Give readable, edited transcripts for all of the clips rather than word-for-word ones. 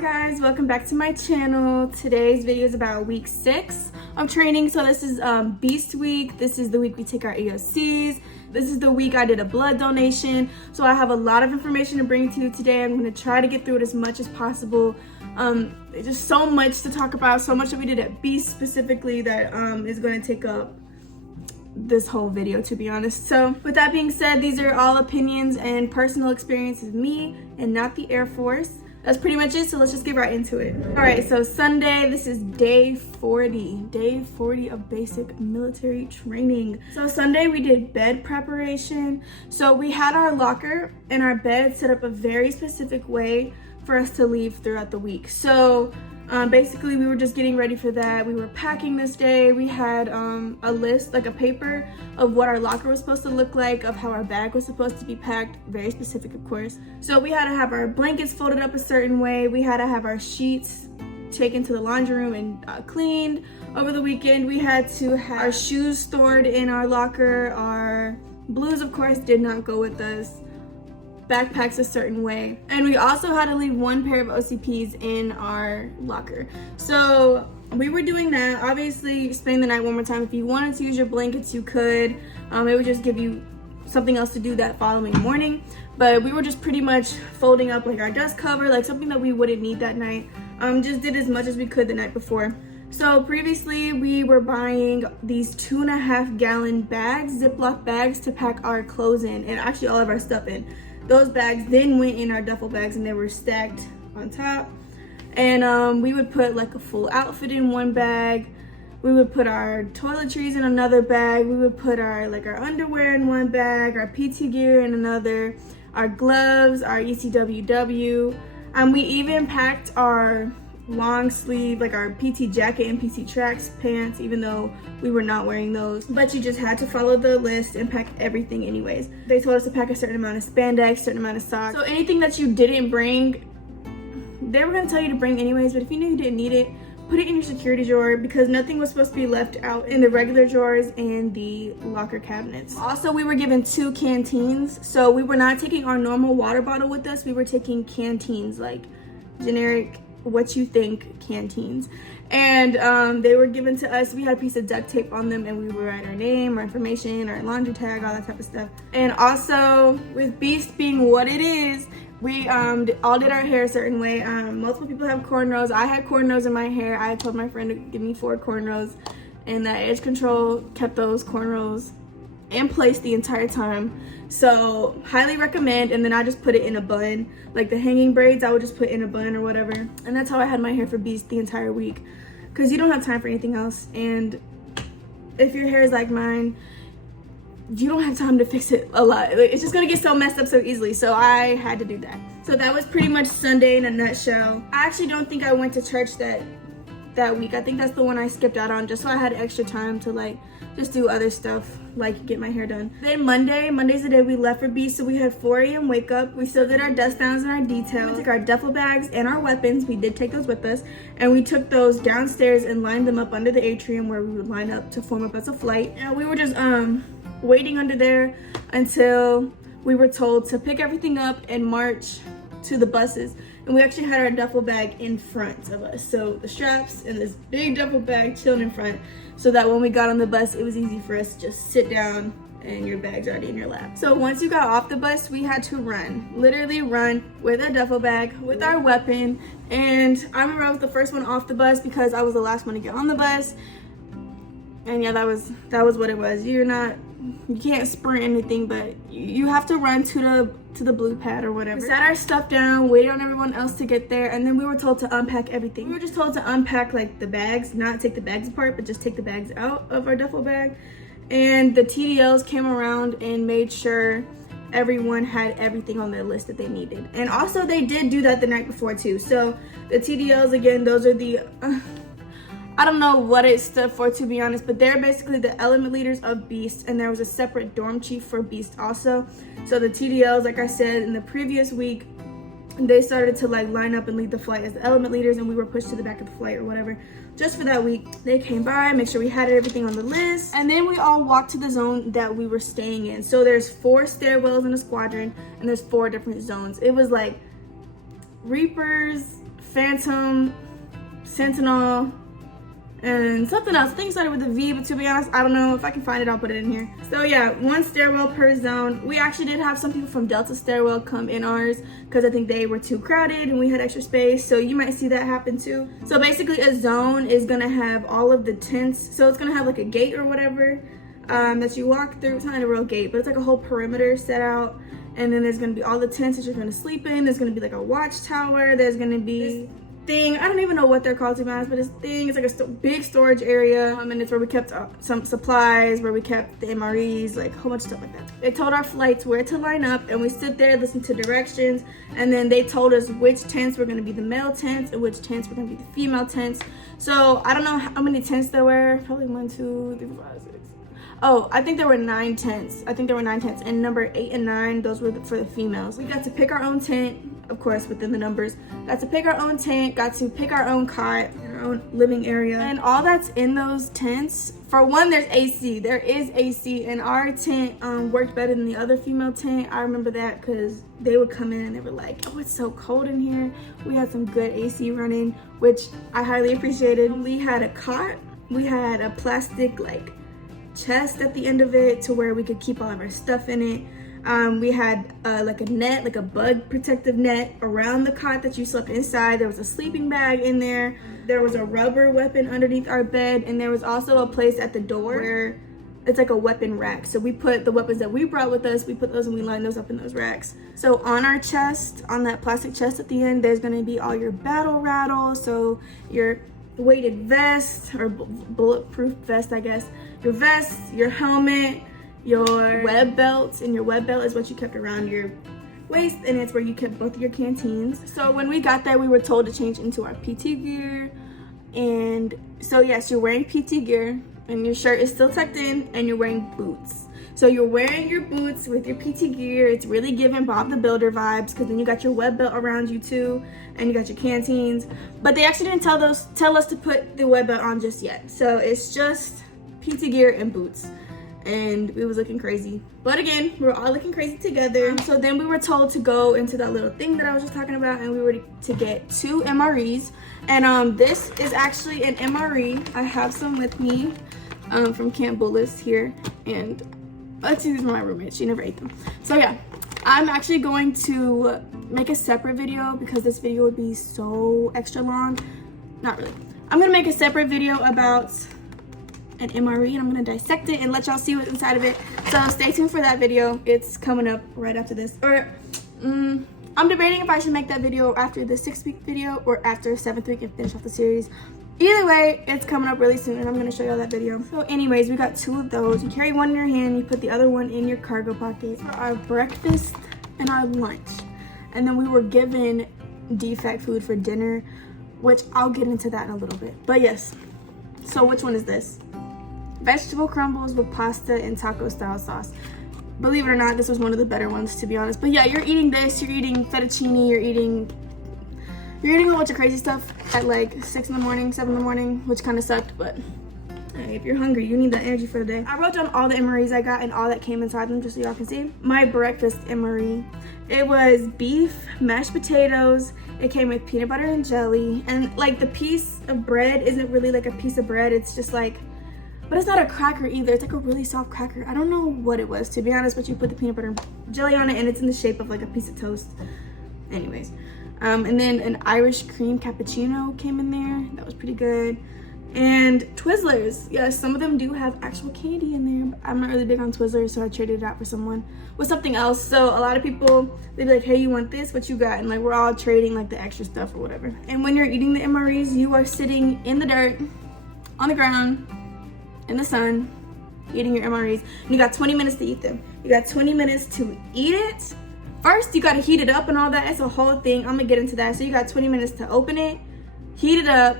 guys, welcome back to my channel. Today's video is about week 6 of training. So this is Beast week. This is the week we take our EOCs. This is the week I did a blood donation. So I have a lot of information to bring to you today. I'm going to try to get through it as much as possible. There's just so much to talk about, so much that we did at Beast specifically that is going to take up this whole video, to be honest. So with that being said, these are all opinions and personal experiences of me and not the Air Force. That's pretty much it, so let's just get right into it. All right, so Sunday, this is day 40 of basic military training. So Sunday we did bed preparation. So we had our locker and our bed set up a very specific way for us to leave throughout the week. So basically we were just getting ready for that. We were packing this day. We had a list, like a paper of what our locker was supposed to look like, of how our bag was supposed to be packed, very specific of course. So we had to have our blankets folded up a certain way. We had to have our sheets taken to the laundry room and cleaned over the weekend. We had to have our shoes stored in our locker. Our blues of course did not go with us. Backpacks a certain way, and we also had to leave one pair of OCPs in our locker. So we were doing that. Obviously spending the night one more time. If you wanted to use your blankets, you could. It would just give you something else to do that following morning, but we were just pretty much folding up like our dust cover, like something that we wouldn't need that night. Just did as much as we could the night before. So previously we were buying these 2.5 gallon bags, Ziploc bags, to pack our clothes in and actually all of our stuff in. Those bags then went in our duffel bags and they were stacked on top. And we would put like a full outfit in one bag. We would put our toiletries in another bag. We would put our underwear in one bag, our PT gear in another, our gloves, our ECWW. We even packed our long sleeve, like our PT jacket and PT tracks pants, even though we were not wearing those. But you just had to follow the list and pack everything anyways. They told us to pack a certain amount of spandex, certain amount of socks. So anything that you didn't bring, they were gonna tell you to bring anyways, but if you knew you didn't need it, put it in your security drawer, because nothing was supposed to be left out in the regular drawers and the locker cabinets. Also, we were given 2 canteens. So we were not taking our normal water bottle with us. We were taking canteens, like generic what you think canteens, and they were given to us. We had a piece of duct tape on them and we would write our name, our information, our laundry tag, all that type of stuff. And also with Beast being what it is, we all did our hair a certain way. Multiple people have cornrows. I had cornrows in my hair. I told my friend to give me 4 cornrows, and that edge control kept those cornrows in place the entire time. So highly recommend. And then I just put it in a bun, like the hanging braids I would just put in a bun or whatever. And that's how I had my hair for Beast the entire week, because you don't have time for anything else. And if your hair is like mine, you don't have time to fix it a lot. It's just gonna get so messed up so easily. So I had to do that. So that was pretty much Sunday in a nutshell. I actually don't think I went to church that week. I think that's the one I skipped out on, just so I had extra time to just do other stuff, like get my hair done. Then Monday's the day we left for Beast. So we had 4 a.m. wake up. We still did our dust downs and our details. We took our duffel bags and our weapons. We did take those with us, and we took those downstairs and lined them up under the atrium where we would line up to form up as a flight. And we were just waiting under there until we were told to pick everything up and march to the buses. And we actually had our duffel bag in front of us, so the straps and this big duffel bag chilling in front, so that when we got on the bus it was easy for us to just sit down and your bag's already in your lap. So once you got off the bus, we had to run, literally run with a duffel bag, with our weapon. And I remember I was the first one off the bus because I was the last one to get on the bus. And yeah, that was what it was. You can't sprint anything, but you have to run to the blue pad or whatever. We sat our stuff down, waited on everyone else to get there, and then we were told to unpack everything. We were just told to unpack like the bags, not take the bags apart, but just take the bags out of our duffel bag. And the TDLs came around and made sure everyone had everything on their list that they needed. And also they did do that the night before too. So the TDLs, again, those are the I don't know what it stood for, to be honest, but they're basically the element leaders of Beast, and there was a separate dorm chief for Beast also. So the TDLs, like I said in the previous week, they started to line up and lead the flight as the element leaders, and we were pushed to the back of the flight or whatever. Just for that week, they came by, make sure we had everything on the list, and then we all walked to the zone that we were staying in. So there's 4 stairwells in a squadron, and there's 4 different zones. It was like Reapers, Phantom, Sentinel, and something else. I think it started with a V, but to be honest, I don't know. If I can find it, I'll put it in here. So yeah, 1 stairwell per zone. We actually did have some people from Delta Stairwell come in ours because I think they were too crowded and we had extra space. So you might see that happen too. So basically a zone is gonna have all of the tents. So it's gonna have like a gate or whatever that you walk through. It's not a real gate, but it's like a whole perimeter set out. And then there's gonna be all the tents that you're gonna sleep in. There's gonna be like a watchtower. There's gonna be thing, I don't even know what they're called to be honest, but this thing is like a big storage area, and it's where we kept some supplies, where we kept the MREs, like a whole bunch of stuff like that. They told our flights where to line up, and we stood there, listened to directions, and then they told us which tents were going to be the male tents and which tents were going to be the female tents. So I don't know how many tents there were, probably 1, 2, 3, 4, 5, 6. Oh, I think there were 9 tents. And number 8 and 9, those were for the females. We got to pick our own tent, of course, within the numbers. Got to pick our own tent, got to pick our own cot, our own living area. And all that's in those tents, for one, there's AC. There is AC, and our tent worked better than the other female tent. I remember that because they would come in and they were like, oh, it's so cold in here. We had some good AC running, which I highly appreciated. We had a cot. We had a plastic, like, chest at the end of it to where we could keep all of our stuff in it. We had like a net, like a bug protective net around the cot that you slept inside. There was a sleeping bag in there. There was a rubber weapon underneath our bed, and there was also a place at the door where it's like a weapon rack. So we put the weapons that we brought with us, we put those and we lined those up in those racks. So on our chest, on that plastic chest at the end, there's gonna be all your battle rattle, so your weighted vest or bulletproof vest, I guess, your vest, your helmet, your web belt, and your web belt is what you kept around your waist, and it's where you kept both of your canteens. So when we got there, we were told to change into our PT gear, and so yes, you're wearing PT gear and your shirt is still tucked in, and you're wearing boots. So you're wearing your boots with your PT gear. It's really giving Bob the Builder vibes, because then you got your web belt around you too, and you got your canteens. But they actually didn't tell us to put the web belt on just yet. So it's just PT gear and boots, and we was looking crazy. But again, we were all looking crazy together. So then we were told to go into that little thing that I was just talking about, and we were to get 2 MREs. And this is actually an MRE. I have some with me from Camp Bullis here, and let's see, these are my roommate. She never ate them. So yeah, I'm actually going to make a separate video because this video would be so extra long. Not really. I'm gonna make a separate video about an MRE, and I'm gonna dissect it and let y'all see what's inside of it. So stay tuned for that video. It's coming up right after this. Or I'm debating if I should make that video after the 6th-week video or after 7th week and finish off the series. Either way, it's coming up really soon, and I'm gonna show y'all that video. So anyways, we got 2 of those. You carry one in your hand, you put the other one in your cargo pocket. For our breakfast and our lunch. And then we were given defect food for dinner, which I'll get into that in a little bit. But yes, so which one is this? Vegetable crumbles with pasta and taco style sauce. Believe it or not, this was one of the better ones, to be honest. But yeah, you're eating this, you're eating fettuccine, you're eating a whole bunch of crazy stuff at like 6 in the morning, 7 in the morning, which kind of sucked, but hey, if you're hungry, you need that energy for the day. I wrote down all the MREs I got and all that came inside them just so y'all can see. My breakfast MRE, it was beef, mashed potatoes, it came with peanut butter and jelly, and like the piece of bread isn't really like a piece of bread, it's just like, but it's not a cracker either, it's like a really soft cracker. I don't know what it was, to be honest, but you put the peanut butter and jelly on it, and it's in the shape of like a piece of toast. Anyways. And then an Irish cream cappuccino came in there. That was pretty good. And Twizzlers. Yes, some of them do have actual candy in there, but I'm not really big on Twizzlers, so I traded it out for someone with something else. So a lot of people, they'd be like, hey, you want this? What you got? And like, we're all trading like the extra stuff or whatever. And when you're eating the MREs, you are sitting in the dirt, on the ground, in the sun, eating your MREs. And you got 20 minutes to eat them. You got 20 minutes to eat it. First, you gotta heat it up and all that. It's a whole thing. I'm gonna get into that. So you got 20 minutes to open it, heat it up,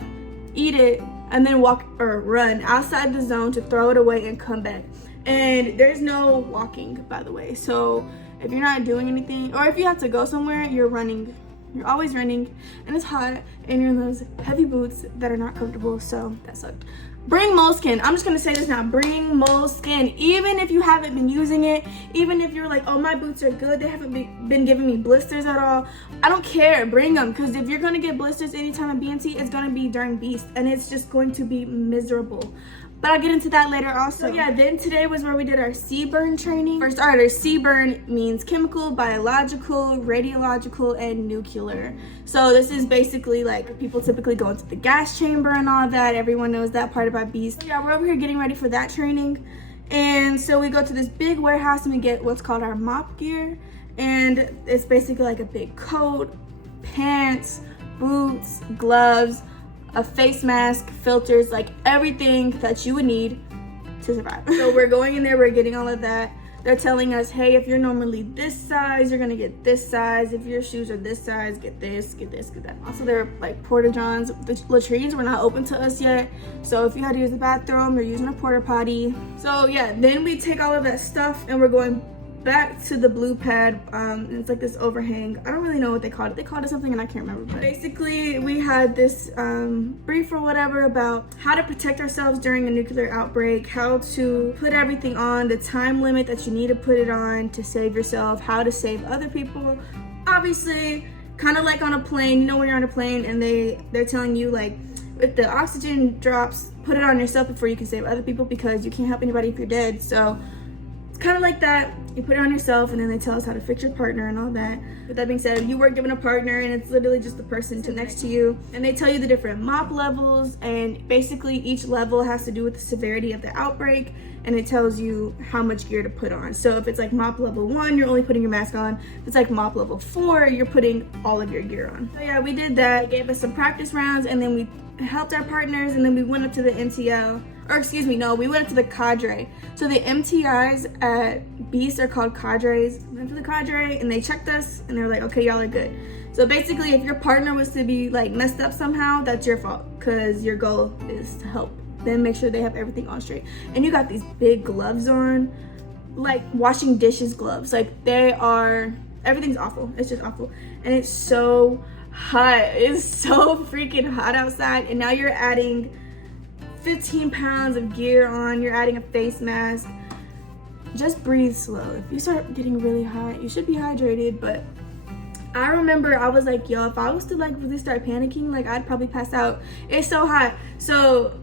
eat it, and then walk or run outside the zone to throw it away and come back. And there's no walking, by the way. So if you're not doing anything, or if you have to go somewhere, you're running you're always running and it's hot and you're in those heavy boots that are not comfortable, so that sucked. Bring moleskin. I'm just gonna say this now, bring moleskin. Even if you haven't been using it, even if you're like, oh, my boots are good, they haven't been giving me blisters at all, I don't care, bring them, because if you're gonna get blisters anytime at BMT, it's gonna be during Beast, and it's just going to be miserable. But I'll get into that later also. So yeah, then today was where we did our CBurn training. For starters, CBurn means chemical, biological, radiological, and nuclear. So this is basically like people typically go into the gas chamber and all of that. Everyone knows that part about Beast. Yeah, we're over here getting ready for that training. And so we go to this big warehouse and we get what's called our mop gear. And it's basically like a big coat, pants, boots, gloves, a face mask, filters, like everything that you would need to survive. So we're going in there, we're getting all of that. They're telling us, hey, if you're normally this size, you're gonna get this size. If your shoes are this size, get this, get this, get that. Also, they're like porta johns. The latrines were not open to us yet. So if you had to use the bathroom, you're using a porta potty. So yeah, then we take all of that stuff and we're going back to the blue pad. It's like this overhang. I don't really know what they called it. They called it something and I can't remember. But basically, we had this brief or whatever about how to protect ourselves during a nuclear outbreak, how to put everything on, the time limit that you need to put it on to save yourself, how to save other people. Obviously, kind of like on a plane, you know, when you're on a plane and they're telling you like, if the oxygen drops, put it on yourself before you can save other people, because you can't help anybody if you're dead. So kind of like that, you put it on yourself, and then they tell us how to fix your partner and all that. With that being said, if you were given a partner and it's literally just the person next to you, and they tell you the different mop levels, and basically each level has to do with the severity of the outbreak, and it tells you how much gear to put on. So if it's like mop level 1, you're only putting your mask on. If it's like mop level 4, you're putting all of your gear on. So yeah, we did that. They gave us some practice rounds, and then we helped our partners, and then we went up to the MTL. Or excuse me, no, we went up to the cadre. So the MTIs at Beast are called cadres. We went to the cadre and they checked us and they were like, okay, y'all are good. So basically, if your partner was to be like messed up somehow, that's your fault, because your goal is to help them make sure they have everything on straight. And you got these big gloves on, like washing dishes gloves. Like they are, everything's awful. It's just awful. And it's so hot. It's so freaking hot outside. And now you're adding 15 pounds of gear on, you're adding a face mask. Just breathe slow. If you start getting really hot, you should be hydrated. But I remember I was like, yo, if I was to like really start panicking, like I'd probably pass out. It's so hot. So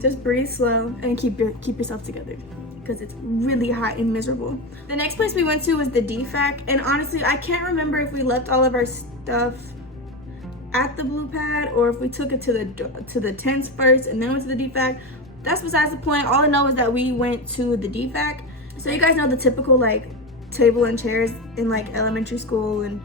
just breathe slow and keep yourself together, because it's really hot and miserable. The next place we went to was the DFAC, and honestly, I can't remember if we left all of our stuff at the blue pad or if we took it to the tents first and then went to the DFAC. That's besides the point. All I know is that we went to the DFAC. So you guys know the typical like table and chairs in like elementary school, and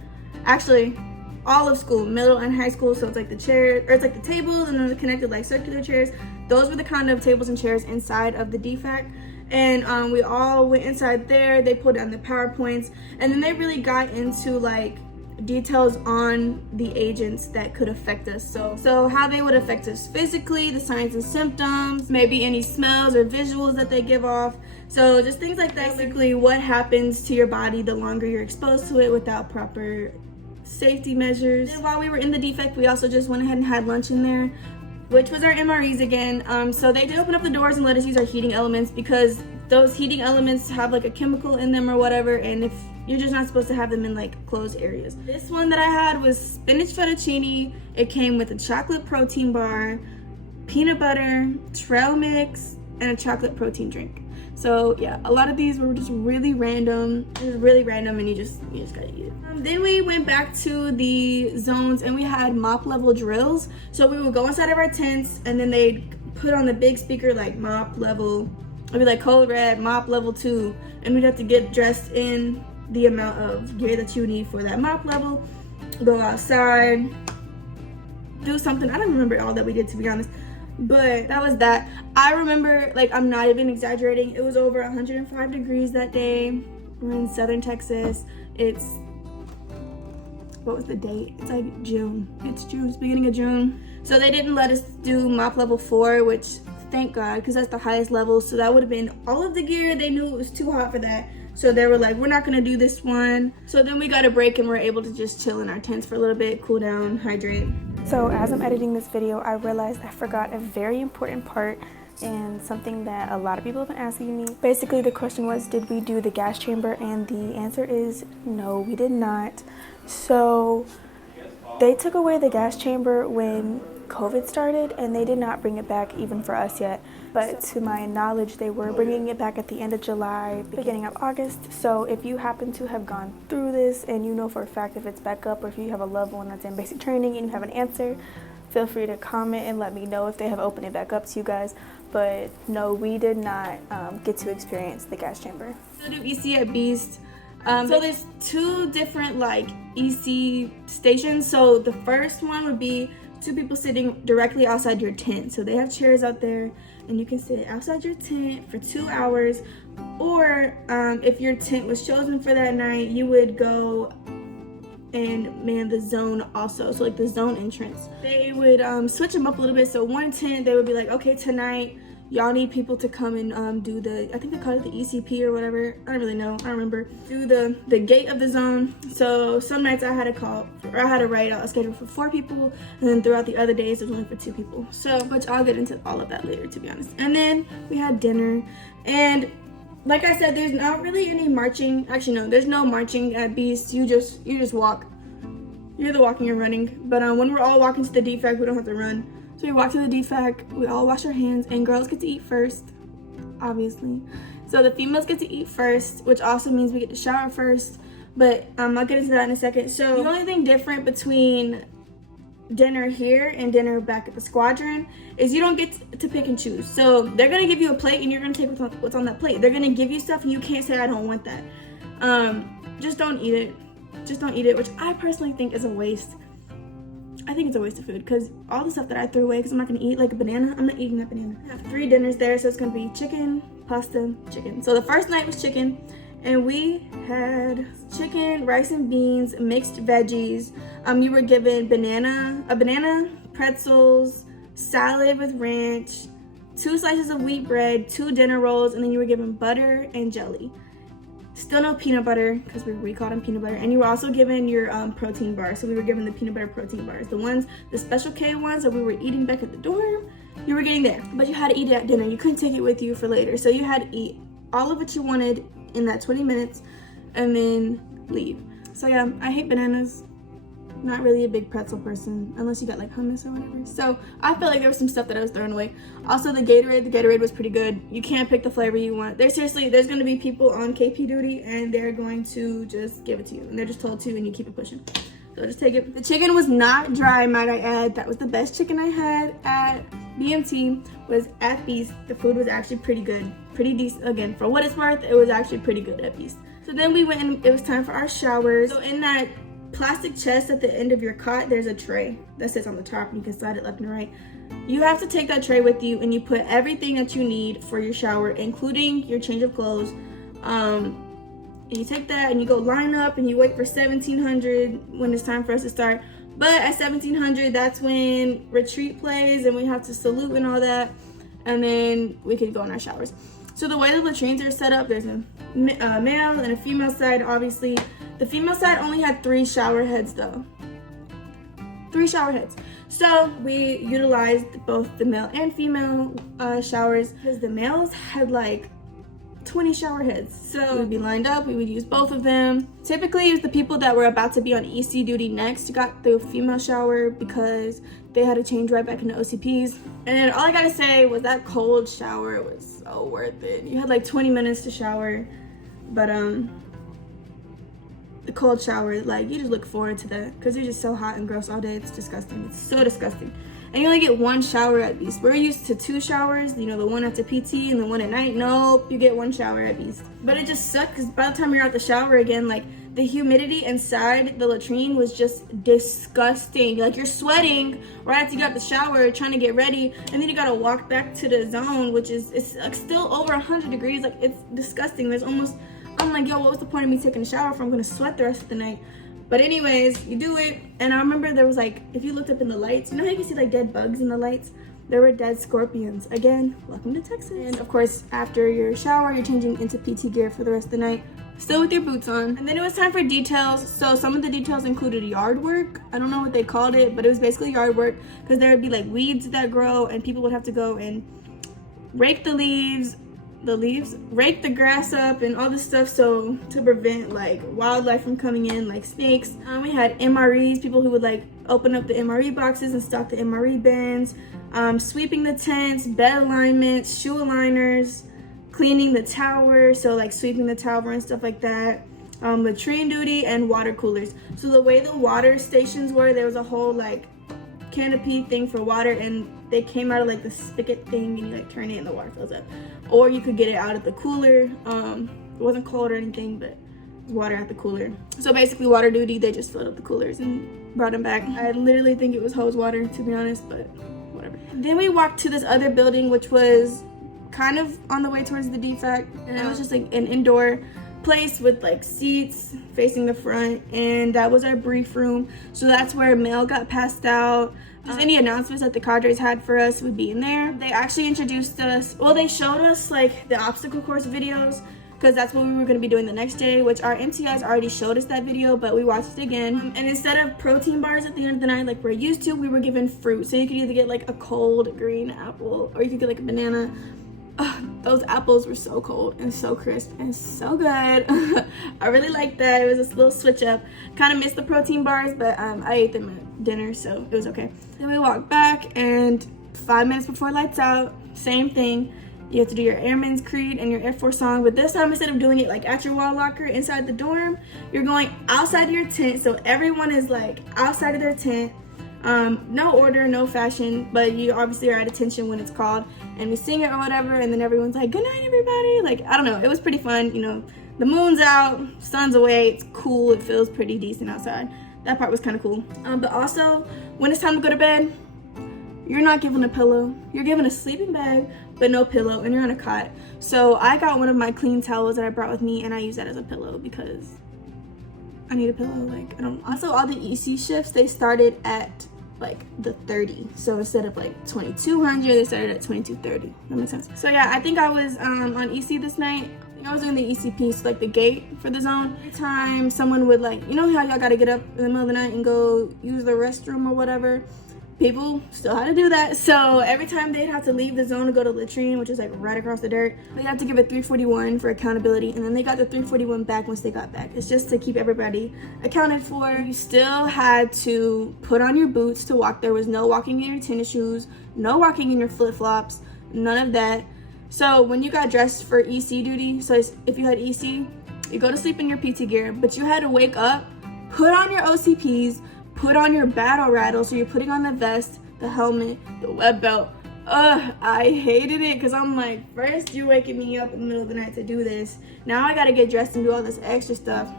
actually all of school, middle and high school. So it's like the chairs, or it's like the tables and then the connected like circular chairs. Those were the kind of tables and chairs inside of the DFAC. And we all went inside there. They pulled down the PowerPoints, and then they really got into like details on the agents that could affect us. So how they would affect us physically, the signs and symptoms, maybe any smells or visuals that they give off. So just things like that. Basically, what happens to your body the longer you're exposed to it without proper safety measures. And while we were in the DFAC, we also just went ahead and had lunch in there, which was our MREs again. So they did open up the doors and let us use our heating elements, because those heating elements have like a chemical in them or whatever, and if you're just not supposed to have them in like closed areas. This one that I had was spinach fettuccine. It came with a chocolate protein bar, peanut butter, trail mix, and a chocolate protein drink. So yeah, a lot of these were just really random. It was really random, and you just gotta eat it. Then we went back to the zones and we had mop level drills. So we would go inside of our tents, and then they'd put on the big speaker like mop level, it'd be like code red, mop level 2, and we'd have to get dressed in the amount of gear that you need for that mop level, go outside, do something. I don't remember all that we did, to be honest, but that was that. I remember, like, I'm not even exaggerating, it was over 105 degrees that day. We're in southern Texas. It's, what was the date? It's like June. It's June, it's beginning of June. So they didn't let us do mop level 4, which thank God, because that's the highest level. So that would have been all of the gear. They knew it was too hot for that. So they were like, we're not gonna do this one. So then we got a break and we're able to just chill in our tents for a little bit, cool down, hydrate. So as I'm editing this video, I realized I forgot a very important part and something that a lot of people have been asking me. Basically, the question was, did we do the gas chamber? And the answer is no, we did not. So they took away the gas chamber when COVID started, and they did not bring it back even for us yet. But to my knowledge, they were bringing it back at the end of July, beginning of August. So if you happen to have gone through this and you know for a fact if it's back up, or if you have a loved one that's in basic training and you have an answer, feel free to comment and let me know if they have opened it back up to you guys. But no, we did not get to experience the gas chamber. So do EC at Beast. So there's two different like EC stations. So the first one would be 2 people sitting directly outside your tent. So they have chairs out there and you can sit outside your tent for 2 hours. Or if your tent was chosen for that night, you would go and man the zone also. So like the zone entrance. They would switch them up a little bit. So one tent, they would be like, okay, tonight y'all need people to come and do the, I think they call it the ECP or whatever. I don't really know. I don't remember. Do the gate of the zone. So some nights I had to call, or I had to write out a schedule for 4 people, and then throughout the other days it was only for 2 people. So, which I'll get into all of that later, to be honest. And then we had dinner, and like I said, there's not really any marching. Actually, no, there's no marching at Beast. You just walk. You're either walking or running. But when we're all walking to the defect, we don't have to run. So we walk to the defect, we all wash our hands, and girls get to eat first, obviously. So the females get to eat first, which also means we get to shower first, but I'll get into that in a second. So the only thing different between dinner here and dinner back at the squadron is you don't get to pick and choose. So they're gonna give you a plate and you're gonna take what's on that plate. They're gonna give you stuff and you can't say, I don't want that. Just don't eat it. Just don't eat it, which I personally think is a waste. I think it's a waste of food because all the stuff that I threw away because I'm not gonna eat, like a banana, I'm not eating that banana. I have 3 dinners there, so it's gonna be chicken, pasta, chicken. So the first night was chicken, and we had chicken, rice and beans, mixed veggies. You were given a banana, pretzels, salad with ranch, 2 slices of wheat bread, 2 dinner rolls, and then you were given butter and jelly. Still no peanut butter because we called them peanut butter, and you were also given your protein bars. So we were given the peanut butter protein bars, the special K ones that we were eating back at the dorm. You were getting there, but you had to eat it at dinner. You couldn't take it with you for later, so you had to eat all of what you wanted in that 20 minutes and then leave. So yeah, I hate bananas. Not really a big pretzel person unless you got like hummus or whatever. So I felt like there was some stuff that I was throwing away. Also the Gatorade was pretty good. You can't pick the flavor you want. There's gonna be people on KP duty and they're going to just give it to you, and they're just told to, and you keep it pushing. So just take it. The chicken was not dry, might I add. That was the best chicken I had at BMT, was at Beast. The food was actually pretty good, pretty decent. Again, for what it's worth, it was actually pretty good at Beast. So then we went and it was time for our showers. So in that plastic chest at the end of your cot, there's a tray that sits on the top, and you can slide it left and right. You have to take that tray with you, and you put everything that you need for your shower, including your change of clothes. And you take that and you go line up and you wait for 1700 when it's time for us to start. But at 1700, that's when retreat plays and we have to salute and all that, and then we can go in our showers. So the way the latrines are set up, there's a male and a female side, obviously. The female side only had 3 shower heads though. 3 shower heads. So we utilized both the male and female showers because the males had like 20 shower heads. So we would be lined up, we would use both of them. Typically it was the people that were about to be on EC duty next got the female shower because they had to change right back into OCPs. And all I gotta say was that cold shower was so worth it. You had like 20 minutes to shower, but the cold shower, like, you just look forward to that because you're just so hot and gross all day. It's disgusting. It's so disgusting. And you only get 1 shower at Beast. We're used to 2 showers, you know, the one after PT and the one at night. Nope, you get 1 shower at Beast. But it just sucked because by the time you're out the shower again, like, the humidity inside the latrine was just disgusting. Like, you're sweating right after you got the shower, trying to get ready, and then you gotta walk back to the zone, which is, it's like still over 100 degrees. Like, it's disgusting. I'm like, yo, what was the point of me taking a shower if I'm gonna sweat the rest of the night? But anyways, you do it. And I remember there was like, if you looked up in the lights, you know how you can see like dead bugs in the lights? There were dead scorpions. Again, welcome to Texas. And of course, after your shower, you're changing into PT gear for the rest of the night. still with your boots on. And then it was time for details. So some of the details included yard work. I don't know what they called it, but it was basically yard work, because there would be like weeds that grow and people would have to go and rake the leaves, rake the grass up and all this stuff, so to prevent like wildlife from coming in, like snakes. We had MREs, people who would like open up the MRE boxes and stock the MRE bins, sweeping the tents, bed alignments, shoe aligners, cleaning the tower, so like sweeping the tower and stuff like that, latrine duty, and water coolers. So the way the water stations were, there was a whole like canopy thing for water, and they came out of like the spigot thing, and you like turn it and the water fills up, or you could get it out of the cooler. It wasn't cold or anything, but water at the cooler. So basically water duty, they just filled up the coolers and brought them back. I literally think it was hose water, to be honest, but whatever. Then we walked to this other building, which was kind of on the way towards the DFAC, and it was just like an indoor place with like seats facing the front, and that was our brief room. So that's where mail got passed out. Just any announcements that the cadres had for us would be in there. They actually introduced us, well, they showed us like the obstacle course videos, because that's what we were going to be doing the next day, which our MTIs already showed us that video, but we watched it again. And instead of protein bars at the end of the night like we're used to, we were given fruit. So you could either get like a cold green apple, or you could get like a banana. Those apples were so cold and so crisp and so good. I really liked that. It was a little switch up. Kind of missed the protein bars, but I ate them at dinner, so it was okay. Then we walked back, and 5 minutes before lights out, same thing. You have to do your Airman's Creed and your Air Force song, but this time, instead of doing it like at your wall locker inside the dorm, you're going outside of your tent, so everyone is like outside of their tent. No order, no fashion, but you obviously are at attention when it's called, and we sing it or whatever, and then everyone's like, good night everybody. Like, I don't know, it was pretty fun. You know, the moon's out, sun's away, it's cool, it feels pretty decent outside. That part was kind of cool. But also, when it's time to go to bed, you're not given a pillow, you're given a sleeping bag but no pillow, and you're on a cot. So I got one of my clean towels that I brought with me, and I use that as a pillow because I need a pillow. Like, I don't. Also, all the EC shifts, they started at like the 30. So instead of like 2200, they started at 2230. That makes sense. So yeah, I think I was on EC this night. I think I was doing the EC piece, like the gate for the zone. Every time someone would like, you know how y'all gotta get up in the middle of the night and go use the restroom or whatever? People still had to do that. So every time they'd have to leave the zone to go to latrine, which is like right across the dirt, they had to give a 341 for accountability, and then they got the 341 back once they got back. It's just to keep everybody accounted for. You still had to put on your boots to walk. There was no walking in your tennis shoes, no walking in your flip-flops, none of that. So when you got dressed for EC duty, so if you had EC, you go to sleep in your PT gear, but you had to wake up, put on your OCPs, put on your battle rattle, so you're putting on the vest, the helmet, the web belt. I hated it, because I'm like, first you're waking me up in the middle of the night to do this. Now I gotta get dressed and do all this extra stuff.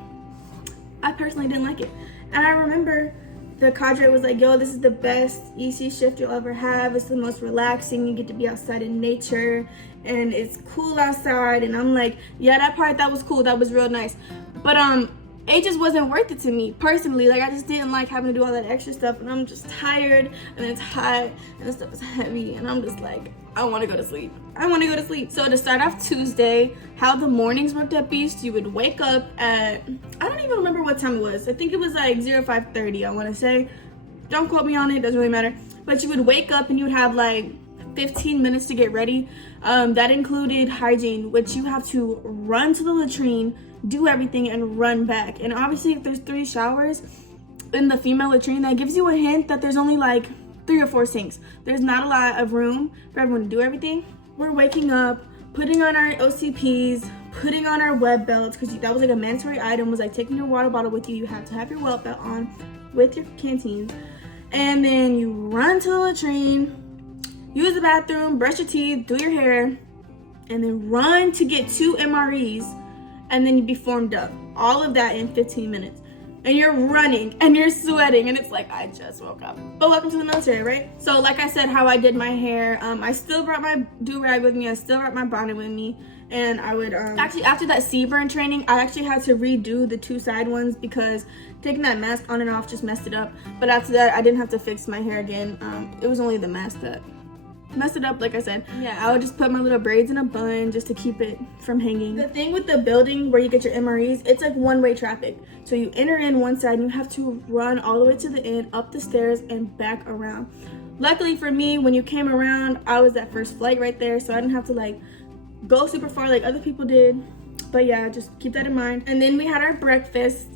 I personally didn't like it. And I remember the cadre was like, yo, this is the best EC shift you'll ever have. It's the most relaxing. You get to be outside in nature, and it's cool outside. And I'm like, yeah, that was cool. That was real nice. But it just wasn't worth it to me personally. Like, I just didn't like having to do all that extra stuff, and I'm just tired, and it's hot, and the stuff is heavy, and I'm just like, I want to go to sleep. So to start off Tuesday, how the mornings worked at Beast, you would wake up at, I don't even remember what time it was. I think it was like 05:30, I want to say. Don't quote me on it, doesn't really matter. But you would wake up and you would have like 15 minutes to get ready. That included hygiene, which you have to run to the latrine, do everything, and run back. And obviously, if there's 3 showers in the female latrine, that gives you a hint that there's only like 3 or 4 sinks. There's not a lot of room for everyone to do everything. We're waking up, putting on our OCPs, putting on our web belts, because that was like a mandatory item, was like taking your water bottle with you. You have to have your web belt on with your canteen. And then you run to the latrine, use the bathroom, brush your teeth, do your hair, and then run to get 2 MREs, and then you'd be formed up. All of that in 15 minutes. And you're running and you're sweating, and it's like, I just woke up. But welcome to the military, right? So like I said, how I did my hair, I still brought my do-rag with me, I still brought my bonnet with me, and I would, actually after that C-burn training, I actually had to redo the 2 side ones because taking that mask on and off just messed it up. But after that, I didn't have to fix my hair again. It was only the mask that mess it up, like I said. Yeah, I would just put my little braids in a bun just to keep it from hanging. The thing with the building where you get your MREs, it's like one-way traffic. So you enter in one side and you have to run all the way to the end, up the stairs and back around. Luckily for me, when you came around, I was at first flight right there, so I didn't have to like go super far like other people did. But yeah, just keep that in mind. And then we had our breakfast,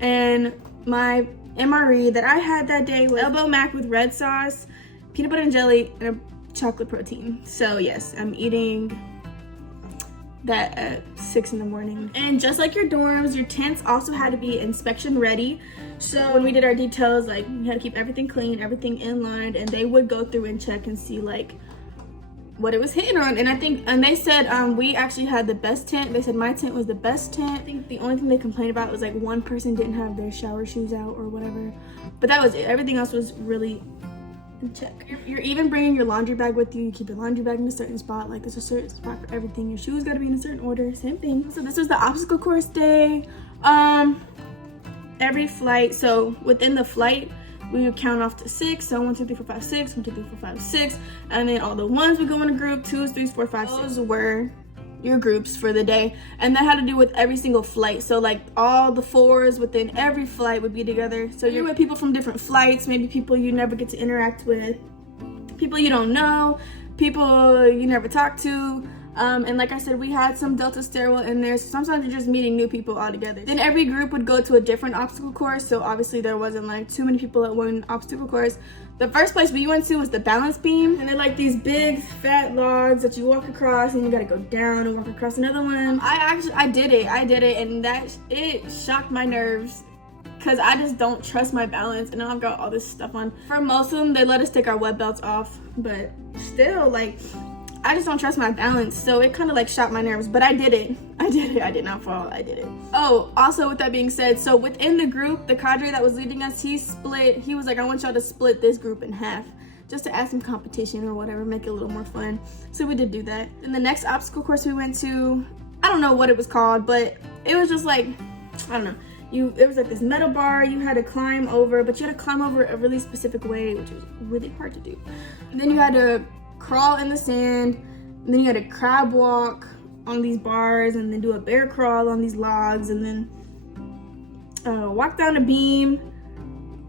and my MRE that I had that day was elbow mac with red sauce, peanut butter and jelly, and a chocolate protein. So yes, I'm eating that at 6 in the morning. And just like your dorms, your tents also had to be inspection ready. So when we did our details, like we had to keep everything clean, everything in line, and they would go through and check and see like what it was hitting on. And they said we actually had the best tent. They said my tent was the best tent. I think the only thing they complained about was like one person didn't have their shower shoes out or whatever, but that was it. Everything else was really in check. You're even bringing your laundry bag with you. You keep your laundry bag in a certain spot. Like there's a certain spot for everything. Your shoes got to be in a certain order, same thing. So this was the obstacle course day. Every flight, so within the flight we would count off to 6. So 1, 2, 3, 4, 5, 6, 1, 2, 3, 4, 5, 6, and then all the ones would go in a group. 2s, 3s, 4, 5, 6. Those were your groups for the day, and that had to do with every single flight. So like all the 4s within every flight would be together. So you're with people from different flights, maybe people you never get to interact with, people you don't know, people you never talk to. And like I said, we had some Delta stairwell in there, so sometimes you're just meeting new people all together. Then every group would go to a different obstacle course, so obviously there wasn't like too many people at one obstacle course. The first place we went to was the balance beam, and they're like these big fat logs that you walk across and you gotta go down and walk across another one. I did it, and it shocked my nerves, because I just don't trust my balance, and I've got all this stuff on. For most of them, they let us take our web belts off, but still, like, I just don't trust my balance, so it kind of like shot my nerves, but I did it. I did not fall, I did it. Oh, also with that being said, so within the group, the cadre that was leading us, he was like, I want y'all to split this group in half, just to add some competition or whatever, make it a little more fun. So we did do that. And the next obstacle course we went to, I don't know what it was called, but it was just like, I don't know. It was like this metal bar you had to climb over, but you had to climb over a really specific way, which was really hard to do. And then you had to crawl in the sand, and then you had to crab walk on these bars, and then do a bear crawl on these logs, and then walk down a beam,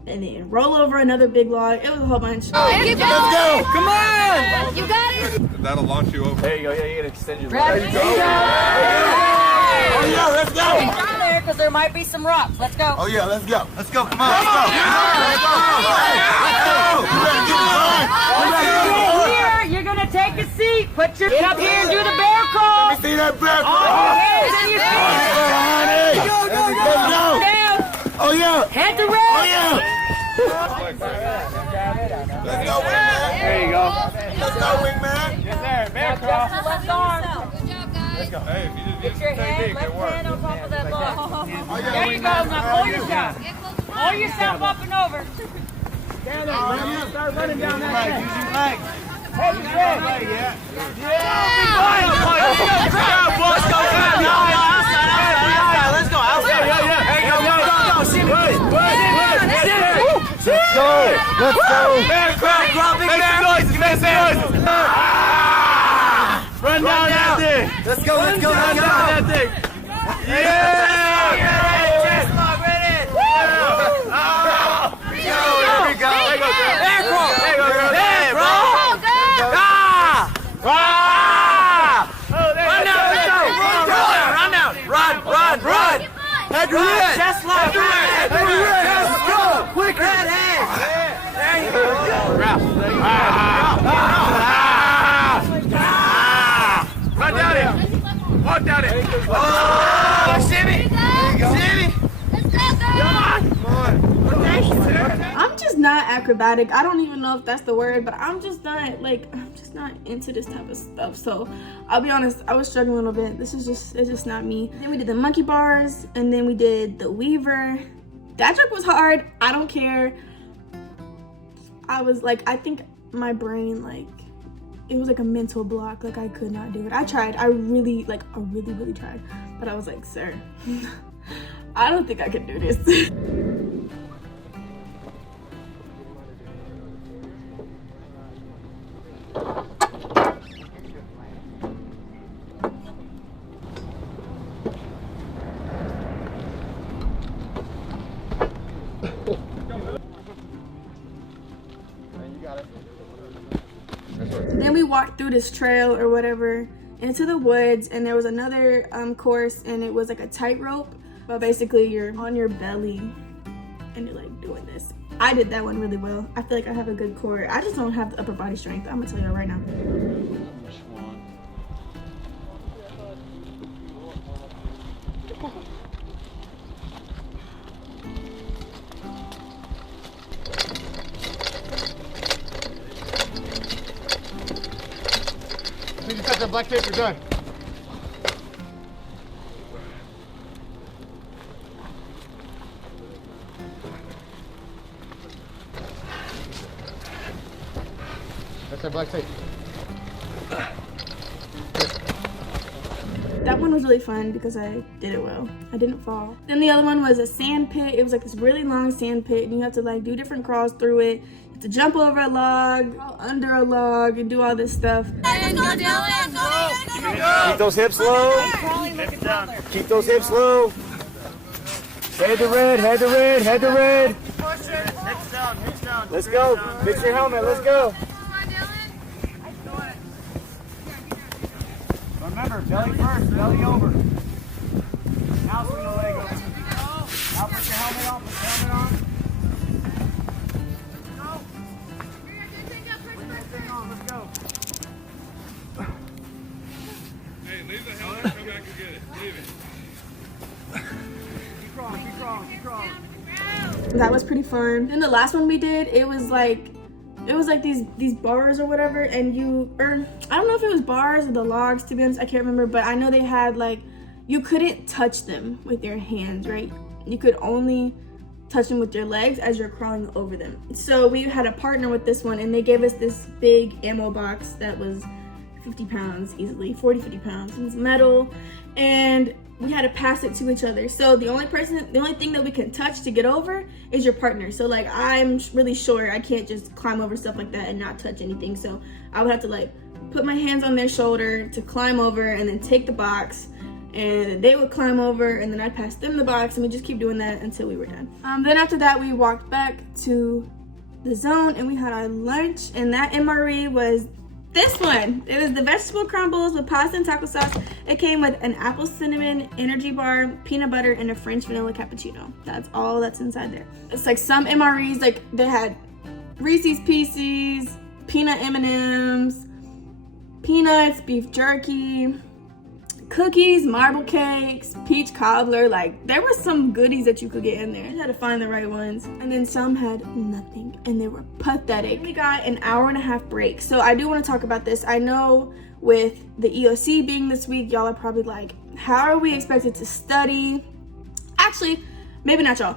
and then roll over another big log. It was a whole bunch. Oh, let's go! Come on! You got it! That'll launch you over. There you go. Yeah, you gotta extend your There leg. you go! Oh yeah, let's go! Hey, down there, because there might be some rocks. Let's go. Oh yeah, let's go. Let's go, come on, let's go! Let's go! You better get it on! Here, you're going to take a seat. Put your feet up here and do the bear crawl. Let me see that bear crawl! Hands in your feet. Let's go! Down. Oh yeah! Head to Oh rest. yeah! Let's go, wingman! There you go. Let's go, wingman! Yes, sir. Bear crawl. Just the left arm. Let's go. Hey, if you just Put your hand, left hand on top of that log. Oh, yeah, There you go. Now pull yourself. Pull yourself up and over. Down there. Start running down that Use your legs. Head is red. Yeah. Let's go outside. Let's go. Bear crawl. Make some noises. Make some noises. Run down that thing. Let's go. Run down that thing. Yeah. Chest log, ready. Here we go. There you go, girl. Bear crawl. There you go, girl. Bear crawl. Run. Head to red. Chest lock. Head to red. Let's go. Quick. Red hand. There you go. Run down it. Walk down it. Oh, shimmy. I'm just not acrobatic. I don't even know if that's the word, but I'm just not into this type of stuff. So I'll be honest, I was struggling a little bit. It's just not me. Then we did the monkey bars, and then we did the weaver. That trick was hard. I don't care. I was like, I think my brain, like, it was like a mental block. Like I could not do it. I tried. I really tried. But I was like, sir, I don't think I can do this. through this trail or whatever into the woods, and there was another course, and it was like a tightrope, but basically you're on your belly and you're like doing this. I did that one really well. I feel like I have a good core. I just don't have the upper body strength. I'm gonna tell you right now. Did you cut that black tape? You're done. That's that black tape. That one was really fun because I did it well. I didn't fall. Then the other one was a sand pit. It was like this really long sand pit, and you have to like do different crawls through it. You have to jump over a log, crawl under a log, and do all this stuff. Keep those hips low. Keep those hips low. Head to red, head to red, head to red. Hips down, hips down. Let's go. Fix your helmet. Let's go. Remember, belly first, belly over. Now swing the leg over. Now put your helmet on, put your helmet on. Let's go. Hey, leave the helmet, come back and get it. Leave it. Keep crawling, keep crawling, keep crawling. That was pretty fun. Then the last one we did, it was like these bars or whatever, and I don't know if it was bars or the logs, to be honest, I can't remember, but I know they had like, you couldn't touch them with your hands, right? You could only touch them with your legs as you're crawling over them. So we had a partner with this one, and they gave us this big ammo box that was 50 pounds easily, 50 pounds. It was metal, and we had to pass it to each other. So the only thing that we can touch to get over is your partner. So like, I'm really short, I can't just climb over stuff like that and not touch anything. So I would have to like put my hands on their shoulder to climb over, and then take the box, and they would climb over, and then I'd pass them the box, and we just keep doing that until we were done. Then after that, we walked back to the zone, and we had our lunch, and that MRE was this one. It was the vegetable crumbles with pasta and taco sauce. It came with an apple cinnamon energy bar, peanut butter, and a French vanilla cappuccino. That's all that's inside there. It's like some MREs, like they had Reese's Pieces, peanut M&Ms, peanuts, beef jerky, cookies, marble cakes, peach cobbler. Like, there were some goodies that you could get in there. You had to find the right ones. And then some had nothing, and they were pathetic. We got an hour-and-a-half break. So I do want to talk about this. I know with the EOC being this week, y'all are probably like, how are we expected to study? Actually, maybe not y'all.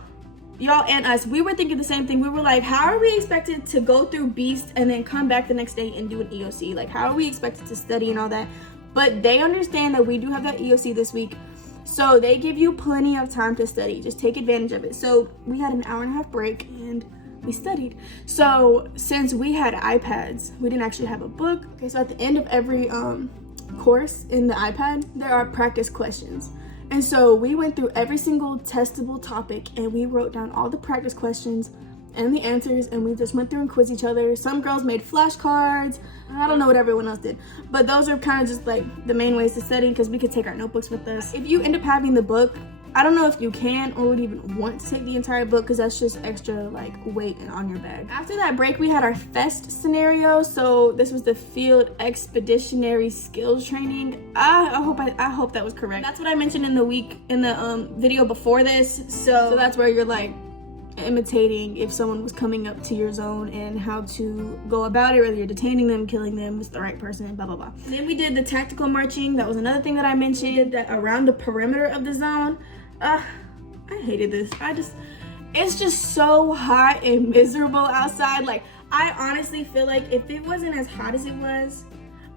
Y'all and us, we were thinking the same thing. We were like, how are we expected to go through Beast and then come back the next day and do an EOC? Like, how are we expected to study and all that? But they understand that we do have that EOC this week, so they give you plenty of time to study. Just take advantage of it. So we had an hour-and-a-half break, and we studied. So since we had iPads, we didn't actually have a book. Okay, so at the end of every course in the iPad, there are practice questions. And so we went through every single testable topic, and we wrote down all the practice questions and the answers, and we just went through and quizzed each other. Some girls made flashcards. I don't know what everyone else did, but those are kind of just like the main ways to study, because we could take our notebooks with us. If you end up having the book, I don't know if you can or would even want to take the entire book, because that's just extra like weight on your bag. After that break, we had our FEST scenario. So this was the Field Expeditionary Skills Training. I hope that was correct. That's what I mentioned in the video before this. So that's where you're like imitating if someone was coming up to your zone and how to go about it, whether you're detaining them, killing them, it's the right person, blah blah blah. Then we did the tactical marching. That was another thing that I mentioned, that around the perimeter of the zone. I hated this. It's just so hot and miserable outside. Like, I honestly feel like if it wasn't as hot as it was,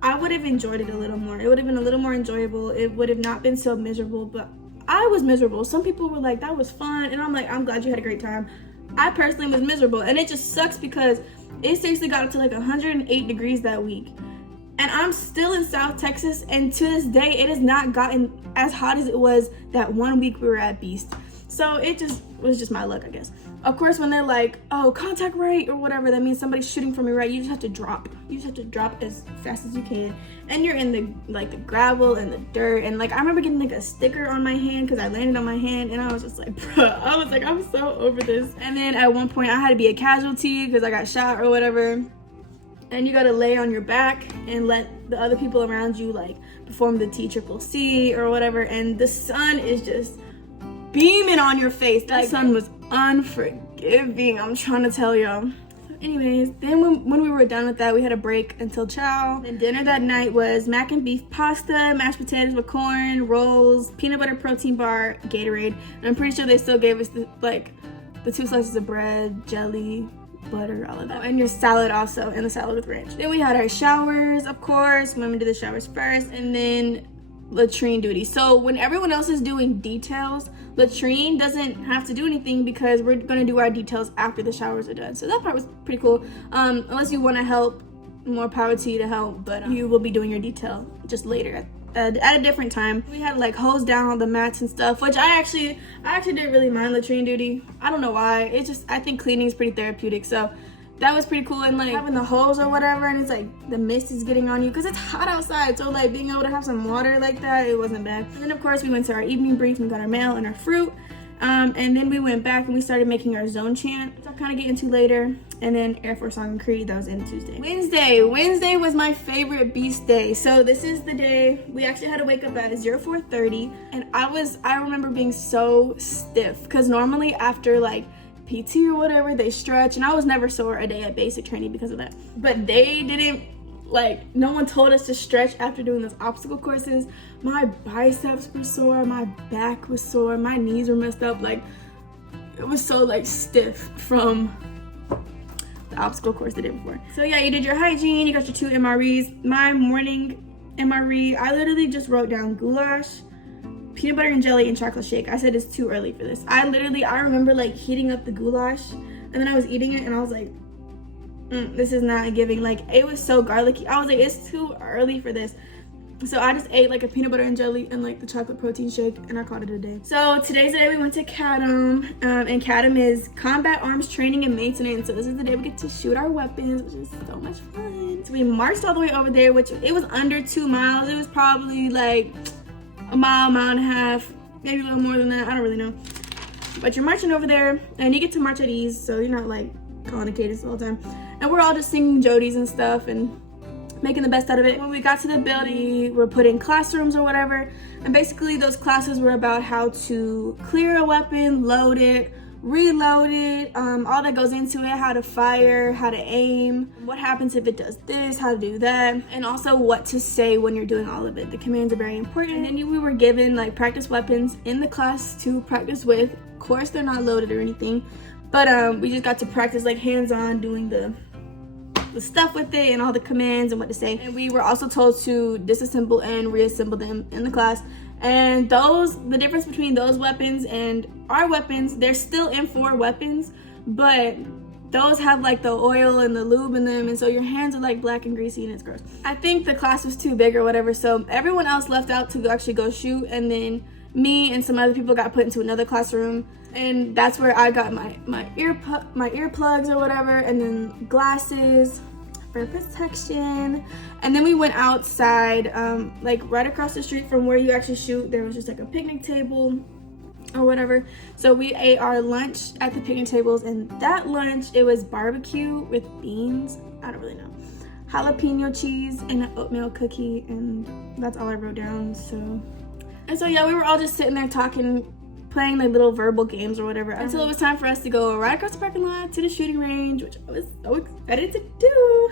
I would have enjoyed it a little more. It would have been a little more enjoyable. It would have not been so miserable, but I was miserable. Some people were like, that was fun, and I'm like, I'm glad you had a great time. I personally was miserable, and it just sucks because it seriously got up to like 108 degrees that week, and I'm still in South Texas, and to this day it has not gotten as hot as it was that one week we were at Beast. So it just was just my luck, I guess. Of course, when they're like, oh, contact right or whatever, that means somebody's shooting from your right. You just have to drop. You just have to drop as fast as you can. And you're in the gravel and the dirt. And like, I remember getting like a sticker on my hand because I landed on my hand, and I was just like, bruh, I was like, I'm so over this. And then at one point I had to be a casualty because I got shot or whatever. And you gotta lay on your back and let the other people around you like perform the TCCC or whatever. And the sun is just beaming on your face. That sun was unforgiving, I'm trying to tell y'all. So anyways, then when we were done with that, we had a break until chow. And dinner that night was mac and beef pasta, mashed potatoes with corn, rolls, peanut butter protein bar, Gatorade. And I'm pretty sure they still gave us the 2 slices of bread, jelly, butter, all of that. And your salad also, and the salad with ranch. Then we had our showers, of course. Women do the showers first, and then latrine duty. So when everyone else is doing details, latrine doesn't have to do anything because we're gonna do our details after the showers are done. So that part was pretty cool. Unless you want to help, more power to you to help, but you will be doing your detail just later at a different time. We had like hose down all the mats and stuff, which I actually didn't really mind latrine duty. I don't know why. It's just, I think cleaning is pretty therapeutic, so that was pretty cool. And like having the hose or whatever, and it's like the mist is getting on you because it's hot outside, so like being able to have some water like that, it wasn't bad. And then of course we went to our evening brief and we got our mail and our fruit, and then we went back and we started making our zone chant, which I'll kind of get into later. And then Air Force Song and Creed, that was in Tuesday. Wednesday was my favorite beast day. So this is the day we actually had to wake up at 04:30, and I remember being so stiff because normally after like PT or whatever, they stretch, and I was never sore a day at basic training because of that. But they didn't, like, no one told us to stretch after doing those obstacle courses. My biceps were sore, my back was sore, my knees were messed up. Like, it was so like stiff from the obstacle course the day before. So yeah, you did your hygiene, you got your 2 MREs. My morning MRE, I literally just wrote down goulash, peanut butter and jelly, and chocolate shake. I said it's too early for this. I remember like heating up the goulash, and then I was eating it and I was like, this is not giving. Like, it was so garlicky. I was like, it's too early for this. So I just ate like a peanut butter and jelly and like the chocolate protein shake, and I called it a day. So today's the day we went to CADM, and CADM is Combat Arms Training and Maintenance. So this is the day we get to shoot our weapons, which is so much fun. So we marched all the way over there, which it was under 2 miles. It was probably like a mile and a half, maybe a little more than that. I don't really know. But you're marching over there, and you get to march at ease, so you're not like calling a cadence all the time. And we're all just singing jodies and stuff and making the best out of it. When we got to the building, we were put in classrooms or whatever, and basically those classes were about how to clear a weapon, load it, reload it, all that goes into it, how to fire, how to aim, what happens if it does this, how to do that, and also what to say when you're doing all of it. The commands are very important. And then we were given like practice weapons in the class to practice with. Of course, they're not loaded or anything, but we just got to practice like hands-on doing the stuff with it and all the commands and what to say. And we were also told to disassemble and reassemble them in the class. And the difference between those weapons and our weapons, they're still M4 weapons, but those have like the oil and the lube in them, and so your hands are like black and greasy and it's gross. I think the class was too big or whatever, so everyone else left out to actually go shoot, and then me and some other people got put into another classroom, and that's where I got my earplugs or whatever, and then glasses for protection. And then we went outside, like right across the street from where you actually shoot. There was just like a picnic table or whatever, so we ate our lunch at the picnic tables, and that lunch, it was barbecue with beans, I don't really know, jalapeno cheese, and an oatmeal cookie, and that's all I wrote down. So yeah, we were all just sitting there talking, playing like little verbal games or whatever, until it was time for us to go right across the parking lot to the shooting range, which I was so excited to do.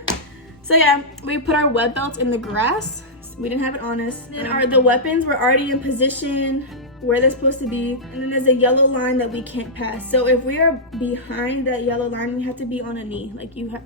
So yeah, we put our web belts in the grass. We didn't have it on us. And the weapons were already in position where they're supposed to be, and then there's a yellow line that we can't pass. So if we are behind that yellow line, we have to be on a knee.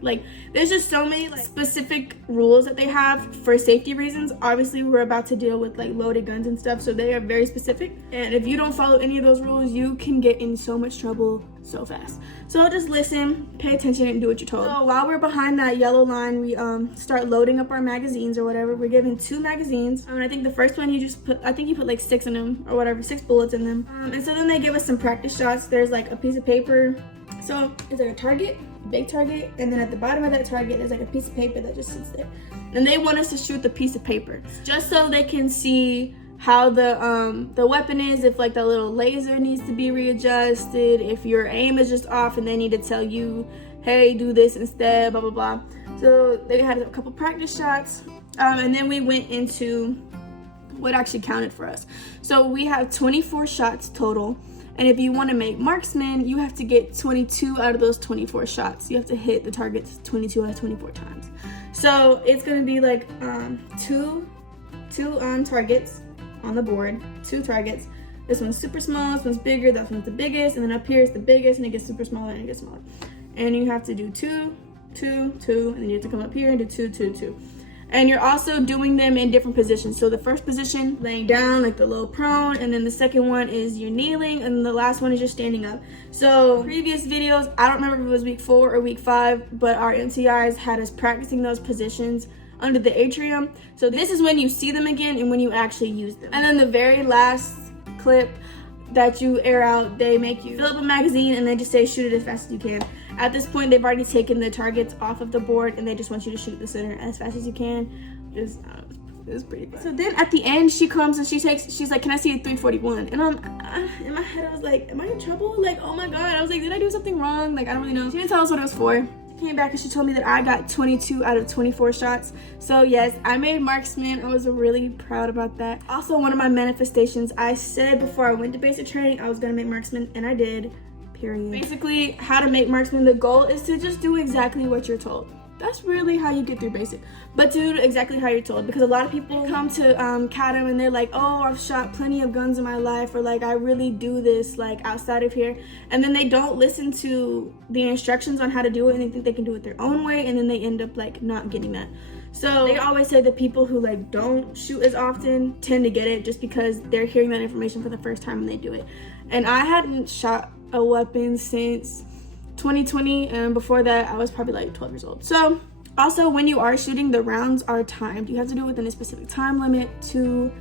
Like there's just so many like specific rules that they have for safety reasons. Obviously we're about to deal with like loaded guns and stuff, so they are very specific, and if you don't follow any of those rules, you can get in so much trouble so fast. So just listen, pay attention, and do what you're told. So while we're behind that yellow line, we start loading up our magazines or whatever. We're given 2 magazines, and I think the first one you put like 6 in them or whatever, 6 bullets in them, and so then they give us some practice shots. There's like a piece of paper So it's like a target, a big target, and then at the bottom of that target there's like a piece of paper that just sits there. And they want us to shoot the piece of paper just so they can see how the weapon is, if like the little laser needs to be readjusted, if your aim is just off and they need to tell you, hey, do this instead, blah blah blah. So they had a couple practice shots, and then we went into what actually counted for us. So we have 24 shots total, and if you want to make marksman, you have to get 22 out of those 24 shots. You have to hit the targets 22 out of 24 times. So it's gonna be like two targets on the board, 2 targets. This one's super small, this one's bigger, that one's the biggest, and then up here is the biggest, and it gets super smaller and it gets smaller. And you have to do 2, 2, 2, and then you have to come up here and do 2, 2, 2. And you're also doing them in different positions. So the first position, laying down, like the low prone, and then the second one is you're kneeling, and the last one is you're standing up. So previous videos, I don't remember if it was week 4 or week 5, but our NCIs had us practicing those positions under the atrium. So this is when you see them again and when you actually use them. And then the very last clip that you air out, they make you fill up a magazine and they just say shoot it as fast as you can. At this point, they've already taken the targets off of the board and they just want you to shoot the center as fast as you can. Just it was pretty fun. So then at the end, she comes and she's like, can I see a 341? And in my head I was like, am I in trouble? Like, oh my god. I was like, did I do something wrong? Like, I don't really know. She didn't tell us what it was for. Came back and she told me that I got 22 out of 24 shots. So yes, I made marksman. I was really proud about that. Also, one of my manifestations, I said before I went to basic training I was gonna make marksman, and I did, period. Basically, how to make marksman, the goal is to just do exactly what you're told. That's really how you get through basic, but do exactly how you're told, because a lot of people come to CADM and they're like, oh, I've shot plenty of guns in my life, or like I really do this like outside of here, and then they don't listen to the instructions on how to do it and they think they can do it their own way, and then they end up like not getting that. So they always say that people who like don't shoot as often tend to get it just because they're hearing that information for the first time when they do it. And I hadn't shot a weapon since 2020, and before that I was probably like 12 years old. So also, when you are shooting, the rounds are timed. You have to do it within a specific time limit to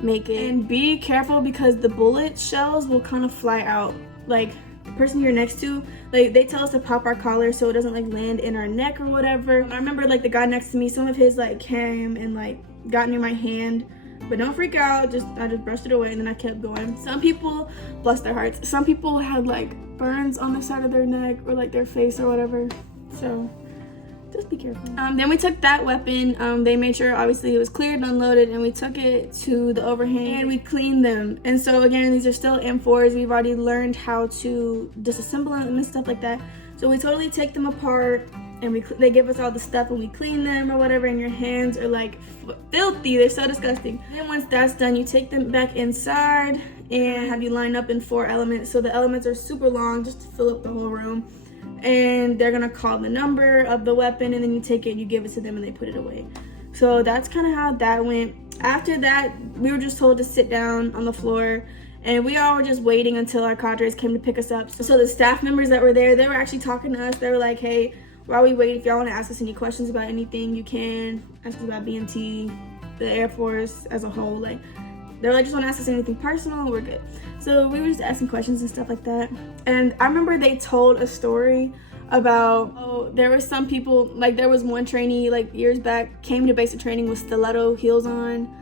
make it. And be careful because the bullet shells will kind of fly out. Like the person you're next to, like they tell us to pop our collar so it doesn't like land in our neck or whatever. I remember like the guy next to me, some of his like came and like got near my hand. But don't freak out, I just brushed it away and then I kept going. Some people, bless their hearts, some people had like burns on the side of their neck or like their face or whatever. So just be careful. Then we took that weapon, they made sure obviously it was cleared and unloaded, and we took it to the overhang and we cleaned them. And so again, these are still M4s. We've already learned how to disassemble them and stuff like that. So we totally take them apart, and they give us all the stuff and we clean them or whatever, and your hands are like filthy, they're so disgusting. And then once that's done, you take them back inside and have you line up in 4 elements. So the elements are super long, just to fill up the whole room. And they're gonna call the number of the weapon, and then you take it, you give it to them, and they put it away. So that's kind of how that went. After that, we were just told to sit down on the floor, and we all were just waiting until our cadres came to pick us up. So the staff members that were there, they were actually talking to us. They were like, hey, while we wait, if y'all want to ask us any questions about anything, you can ask us about BMT, the Air Force as a whole. Like, they're like, just want to ask us anything personal, we're good. So we were just asking questions and stuff like that. And I remember they told a story about, oh, there were some people, like there was one trainee like years back, came to basic training with stiletto heels on.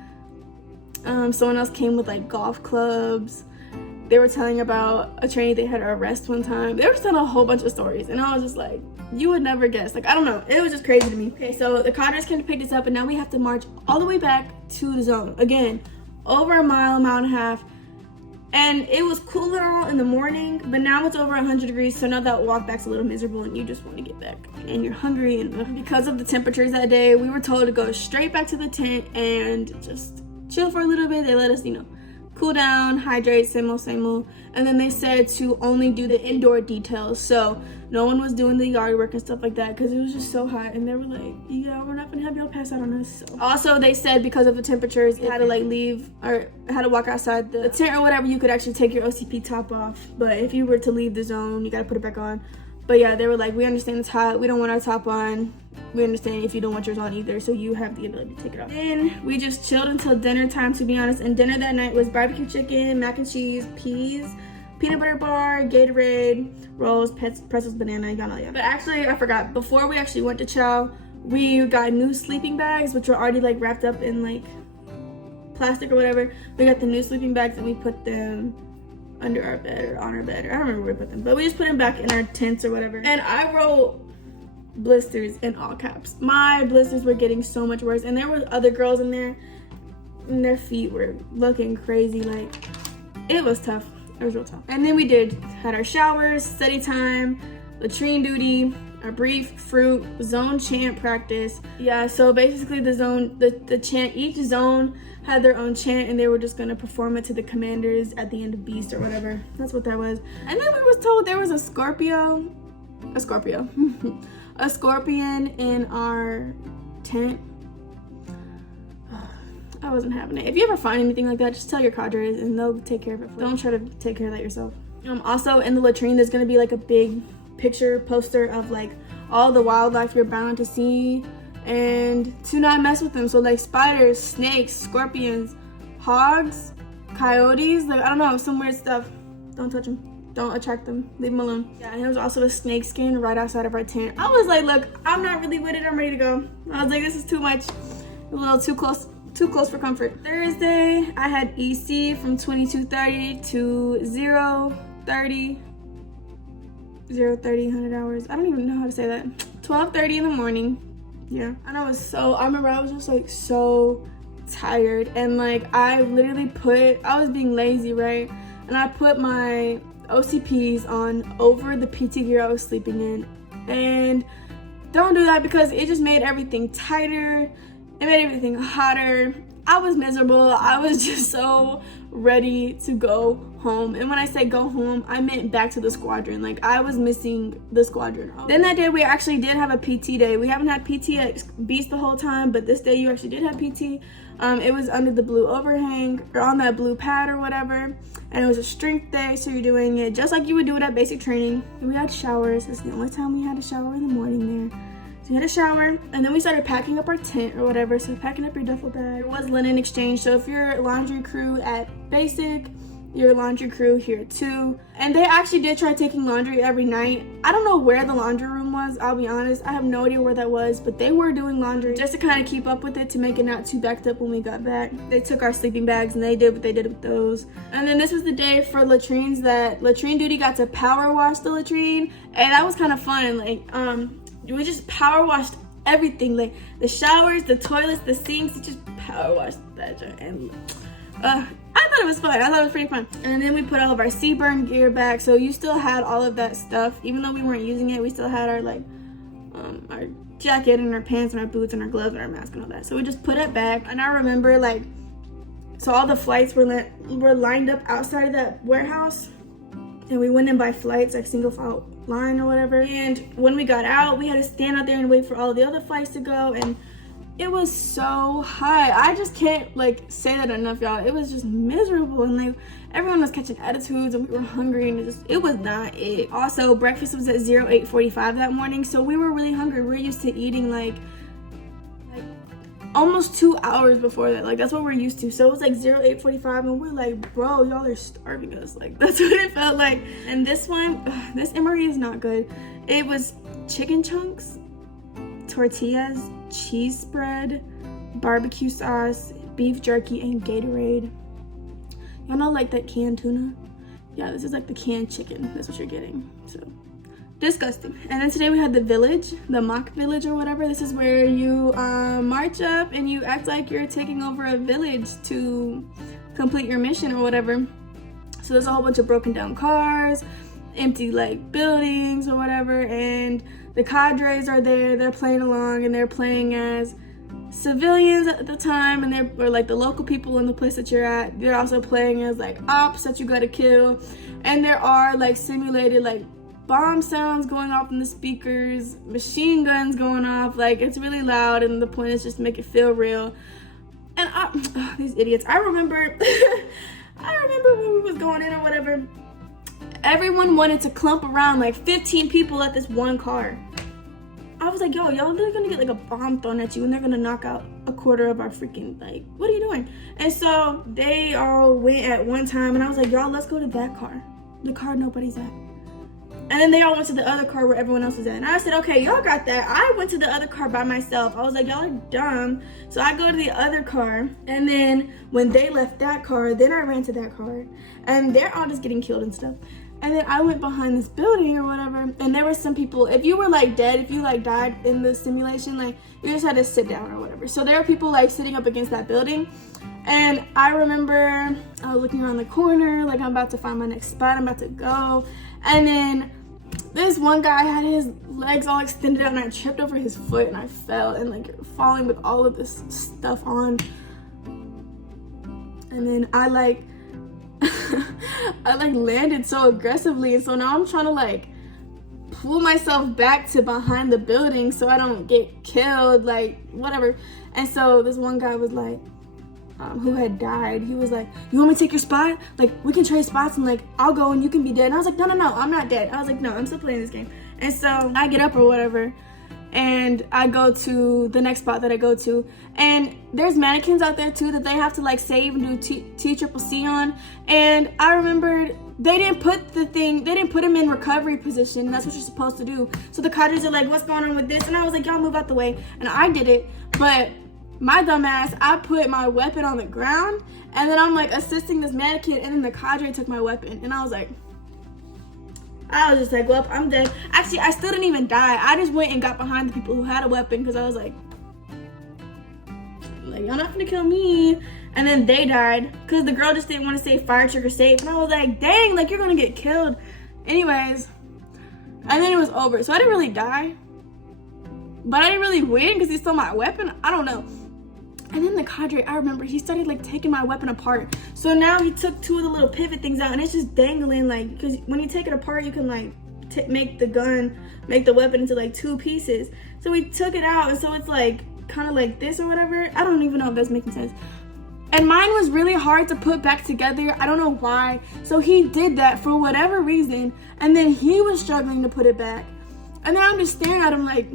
Someone else came with like golf clubs. They were telling about a trainee they had to arrest one time. They were just telling a whole bunch of stories, and I was just like, you would never guess. Like, I don't know, it was just crazy to me. Okay, so the cadres came to pick us up, and now we have to march all the way back to the zone. Again, over a mile and a half. And it was cool and all in the morning, but now it's over 100 degrees, so now that walk back's a little miserable and you just want to get back. And you're hungry, and because of the temperatures that day, we were told to go straight back to the tent and just chill for a little bit. They let us, cool down, hydrate, same old. And then they said to only do the indoor details, so no one was doing the yard work and stuff like that because it was just so hot, and they were like, yeah, we're not gonna have y'all pass out on us. So also, they said because of the temperatures, you had to like leave or had to walk outside the tent or whatever. You could actually take your OCP top off, but if you were to leave the zone, you gotta put it back on. But yeah, they were like, we understand it's hot, we don't want our top on, we understand if you don't want yours on either, so you have the ability to take it off. Then we just chilled until dinner time, to be honest, and dinner that night was barbecue chicken, mac and cheese, peas, peanut butter bar, Gatorade, rolls, pretzels, banana, y'all know that. But actually, I forgot. Before we actually went to chow, we got new sleeping bags, which were already like wrapped up in like plastic or whatever. We got the new sleeping bags and we put them under our bed or on our bed. Or I don't remember where we put them, but we just put them back in our tents or whatever. And I wrote blisters in all caps. My blisters were getting so much worse, and there were other girls in there and their feet were looking crazy. Like, it was tough. It was real tough. And then we had our showers, study time, latrine duty, our brief, fruit, zone chant practice. Yeah, so basically the chant, each zone had their own chant, and they were just gonna perform it to the commanders at the end of Beast or whatever. That's what that was. And then we was told there was a scorpion in our tent. I wasn't having it. If you ever find anything like that, just tell your cadres and they'll take care of it for you. Don't try to take care of that yourself. Also in the latrine, there's gonna be like a big picture poster of like all the wildlife you're bound to see and to not mess with them. So like spiders, snakes, scorpions, hogs, coyotes, like I don't know, some weird stuff. Don't touch them. Don't attract them. Leave them alone. Yeah, and there was also a snake skin right outside of our tent. I was like, look, I'm not really with it. I'm ready to go. I was like, this is too much. A little too close for comfort. Thursday, I had EC from 22:30 to 0:30, 100 hours. I don't even know how to say that. 12:30 in the morning. Yeah, and I remember I was just like so tired, and like I was being lazy, right? And I put my OCPs on over the PT gear I was sleeping in, and don't do that because it just made everything tighter. It made everything hotter. I was miserable. I was just so ready to go home. And when I say go home, I meant back to the squadron. Like, I was missing the squadron. Then that day, we actually did have a PT day. We haven't had PT at Beast the whole time, but this day you actually did have PT. It was under the blue overhang, or on that blue pad or whatever. And it was a strength day, so you're doing it just like you would do it at basic training. And we had showers. That's the only time we had a shower in the morning there. We had a shower, and then we started packing up our tent or whatever. So packing up your duffel bag. It was linen exchange. So if you're laundry crew at basic, your laundry crew here too. And they actually did try taking laundry every night. I don't know where the laundry room was, I'll be honest. I have no idea where that was, but they were doing laundry just to kind of keep up with it, to make it not too backed up when we got back. They took our sleeping bags and they did what they did with those. And then this was the day for latrines that latrine duty got to power wash the latrine, and that was kind of fun. Like, we just power washed everything, like the showers, the toilets, the sinks. We just power washed that joint, and I thought it was fun. I thought it was pretty fun. And then we put all of our Seaburn gear back, so you still had all of that stuff. Even though we weren't using it, we still had our like our jacket and our pants and our boots and our gloves and our mask and all that. So we just put it back. And I remember, like, so all the flights were lined up outside of that warehouse, and we went in by flights, like single file line or whatever. And when we got out, we had to stand out there and wait for all the other flights to go, and it was so hot. I just can't like say that enough, y'all. It was just miserable, and like everyone was catching attitudes, and we were hungry, and it was not it. Also, breakfast was at 08:45 that morning, so we were really hungry. We're used to eating like almost 2 hours before that. Like, that's what we're used to. So it was like 08:45, and we're like, bro, y'all are starving us. Like, that's what it felt like. And this one, this MRE is not good. It was chicken chunks, tortillas, cheese spread, barbecue sauce, beef jerky, and Gatorade. Y'all know, like, that canned tuna? Yeah, this is like the canned chicken. That's what you're getting. So disgusting. And then today we had the village, the mock village or whatever. This is where you march up and you act like you're taking over a village to complete your mission or whatever. So there's a whole bunch of broken down cars, empty like buildings or whatever, and the cadres are there. They're playing along, and they're playing as civilians at the time, and or like the local people in the place that you're at. They're also playing as like ops that you gotta kill, and there are like simulated like bomb sounds going off in the speakers, machine guns going off. Like, it's really loud, and the point is just to make it feel real. And these idiots, I remember when we was going in or whatever, everyone wanted to clump around like 15 people at this one car. I was like, yo, y'all, they're gonna get like a bomb thrown at you, and they're gonna knock out a quarter of our freaking, like, what are you doing? And so they all went at one time, and I was like, y'all, let's go to that car. the car nobody's at. And then they all went to the other car where everyone else was at. And I said, okay, y'all got that. I went to the other car by myself. I was like, y'all are dumb. So I go to the other car. And then when they left that car, then I ran to that car. And they're all just getting killed and stuff. And then I went behind this building or whatever. And there were some people, if you were like dead, if you like died in the simulation, like you just had to sit down or whatever. So there were people like sitting up against that building. And I remember I was looking around the corner, like I'm about to find my next spot, I'm about to go. And then this one guy had his legs all extended out and I tripped over his foot and I fell and like falling with all of this stuff on. And then I like landed so aggressively, and so now I'm trying to like pull myself back to behind the building so I don't get killed, like whatever. And so this one guy was like, who had died, he was like, you want me to take your spot? Like, we can trade spots and like, I'll go and you can be dead. And I was like, no, I'm not dead. I was like, no, I'm still playing this game. And so I get up or whatever, and I go to the next spot that I go to. And there's mannequins out there too that they have to like save and do T-triple-C on. And I remembered they didn't put them in recovery position. And that's what you're supposed to do. So the cadres are like, what's going on with this? And I was like, y'all move out the way. And I did it, but my dumb ass, I put my weapon on the ground, and then I'm like assisting this mannequin, and then the cadre took my weapon, and I was just like, well, I'm dead. Actually, I still didn't even die. I just went and got behind the people who had a weapon because I was like, y'all not gonna kill me. And then they died because the girl just didn't want to say fire trigger safe, and I was like, dang, like you're gonna get killed. Anyways, and then it was over. So I didn't really die, but I didn't really win because he stole my weapon. I don't know. And then the cadre, I remember, he started like taking my weapon apart. So now he took two of the little pivot things out, and it's just dangling, like, because when you take it apart, you can like make the weapon into like two pieces. So we took it out, and so it's like kind of like this or whatever. I don't even know if that's making sense. And mine was really hard to put back together. I don't know why. So he did that for whatever reason, and then he was struggling to put it back. And then I'm just staring at him like,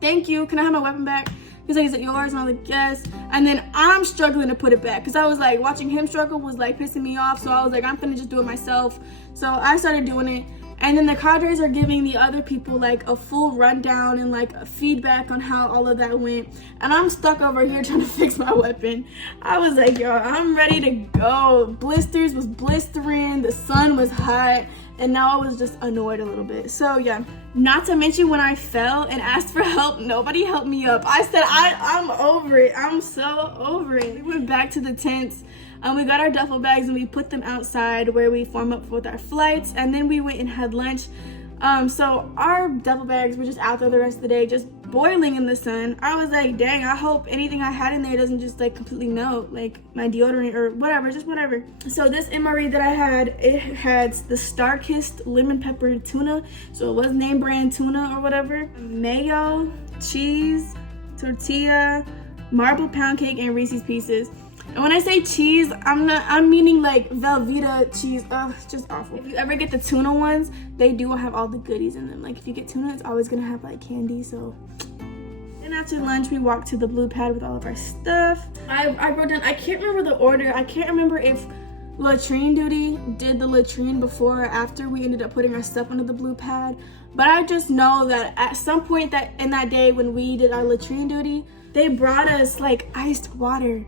thank you, can I have my weapon back? He's like, is it yours? And I'm like, yes. And then I'm struggling to put it back because I was like, watching him struggle was like pissing me off. So I was like, I'm gonna just do it myself. So I started doing it. And then the cadres are giving the other people like a full rundown and like a feedback on how all of that went. And I'm stuck over here trying to fix my weapon. I was like, yo, I'm ready to go. Blisters was blistering, the sun was hot, and now I was just annoyed a little bit. So yeah, not to mention when I fell and asked for help, nobody helped me up. I said, I'm over it. I'm so over it. We went back to the tents. We got our duffel bags and we put them outside where we form up with our flights, and then we went and had lunch. So our duffel bags were just out there the rest of the day, just boiling in the sun. I was like, dang, I hope anything I had in there doesn't just like completely melt, like my deodorant or whatever, just whatever. So this MRE that I had, it had the Star-Kissed lemon pepper tuna. So it was name brand tuna or whatever. Mayo, cheese, tortilla, marble pound cake, and Reese's Pieces. And when I say cheese, I'm meaning like Velveeta cheese. Ugh, it's just awful. If you ever get the tuna ones, they do have all the goodies in them. Like if you get tuna, it's always gonna have like candy, so. Then after lunch, we walked to the blue pad with all of our stuff. I wrote down, I can't remember the order. I can't remember if latrine duty did the latrine before or after we ended up putting our stuff onto the blue pad. But I just know that at some point in that day when we did our latrine duty, they brought us like iced water.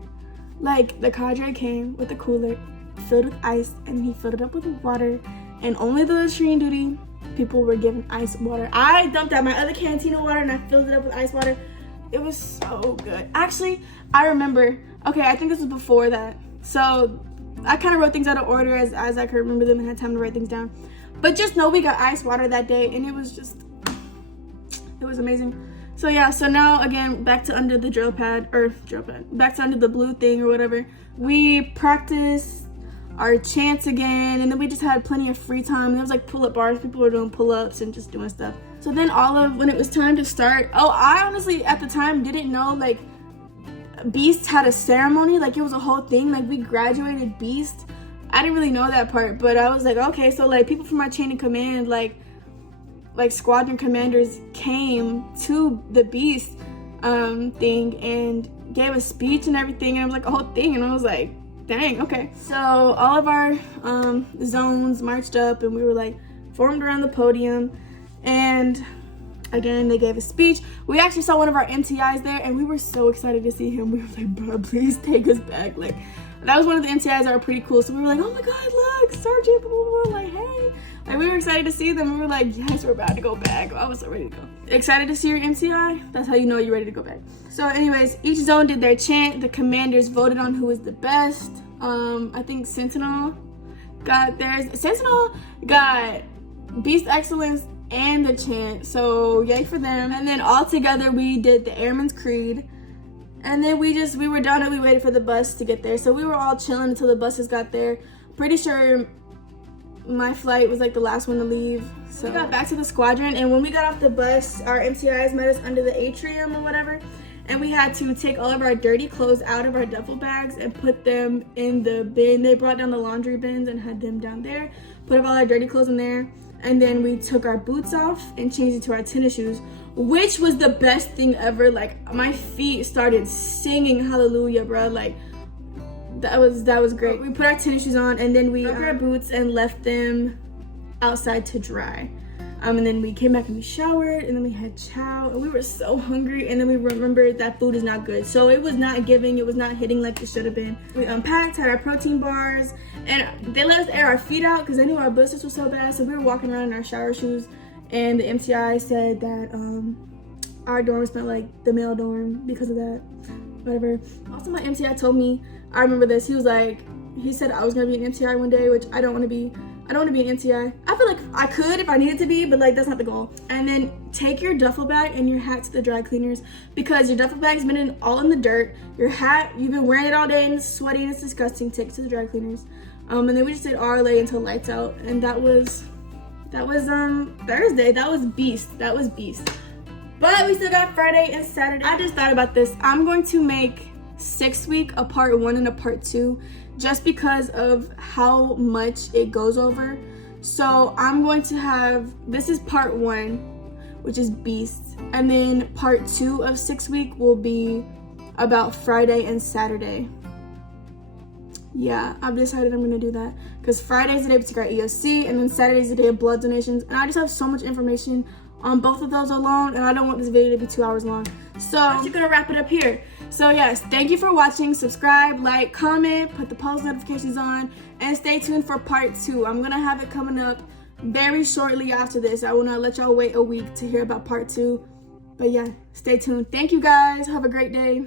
Like the cadre came with a cooler filled with ice, and he filled it up with water, and only the latrine duty people were given ice water. I dumped out my other cantina water and I filled it up with ice water. It was so good. Actually, I remember, okay, I think this was before that. So I kind of wrote things out of order as I could remember them and had time to write things down. But just know we got ice water that day, and it was amazing. So yeah, so now again, back to under the back to under the blue thing or whatever. We practiced our chants again, and then we just had plenty of free time. There was like pull-up bars, people were doing pull-ups and just doing stuff. So then when it was time to start, I honestly at the time didn't know like Beast had a ceremony, like it was a whole thing, like we graduated Beast. I didn't really know that part, but I was like, okay, so like people from my chain of command, like squadron commanders came to the Beast thing and gave a speech and everything, and it was like a whole thing, and I was like, dang, okay. So all of our zones marched up and we were like formed around the podium, and again, they gave a speech. We actually saw one of our MTIs there and we were so excited to see him. We were like, bro, please take us back. Like, that was one of the MTIs that were pretty cool. So we were like, oh my God, look, Sergeant, blah, blah, blah. Like, hey. Like, we were excited to see them. We were like, yes, we're about to go back. I was so ready to go. Excited to see your MTI? That's how you know you're ready to go back. So anyways, each zone did their chant. The commanders voted on who was the best. I think Sentinel got theirs. Sentinel got Beast Excellence and the chant, so yay for them. And then all together we did the Airman's Creed, and then we were done and we waited for the bus to get there. So we were all chilling until the buses got there. Pretty sure my flight was like the last one to leave. So we got back to the squadron, and when we got off the bus, our MTIs met us under the atrium or whatever, and we had to take all of our dirty clothes out of our duffel bags and put them in the bin. They brought down the laundry bins and had them down there, put up all our dirty clothes in there. And then we took our boots off and changed it to our tennis shoes, which was the best thing ever. Like, my feet started singing hallelujah, bro. Like, that was great. We put our tennis shoes on and then we took our boots and left them outside to dry. And then we came back and we showered, and then we had chow, and we were so hungry, and then we remembered that food is not good. So it was not giving, it was not hitting like it should have been. We unpacked, had our protein bars, and they let us air our feet out because they knew our blisters were so bad. So we were walking around in our shower shoes, and the MTI said that our dorm smelled like the male dorm because of that, whatever. Also, my MTI told me, I remember this, he said I was gonna be an MTI one day, which I don't want to be. I don't want to be an MTI. I feel like I could if I needed to be, but like, that's not the goal. And then take your duffel bag and your hat to the dry cleaners, because your duffel bag's been all in the dirt. Your hat, you've been wearing it all day and it's sweaty and it's disgusting. Take it to the dry cleaners. And then we just did RLA until lights out, and that was Thursday. That was beast. But we still got Friday and Saturday. I just thought about this. I'm going to make 6th week a part 1 and a part 2, just because of how much it goes over. So I'm going to have, this is part 1, which is beast, and then part 2 of 6th week will be about Friday and Saturday. Yeah, I've decided I'm gonna do that because Friday's the day we take our EOC, and then Saturday's the day of blood donations, and I just have so much information on both of those alone, and I don't want this video to be 2 hours long. So I'm actually gonna wrap it up here. So yes, thank you for watching. Subscribe, like, comment, put the post notifications on, and stay tuned for part 2. I'm gonna have it coming up very shortly after this. I will not let y'all wait a week to hear about part 2. But yeah, stay tuned. Thank you guys. Have a great day.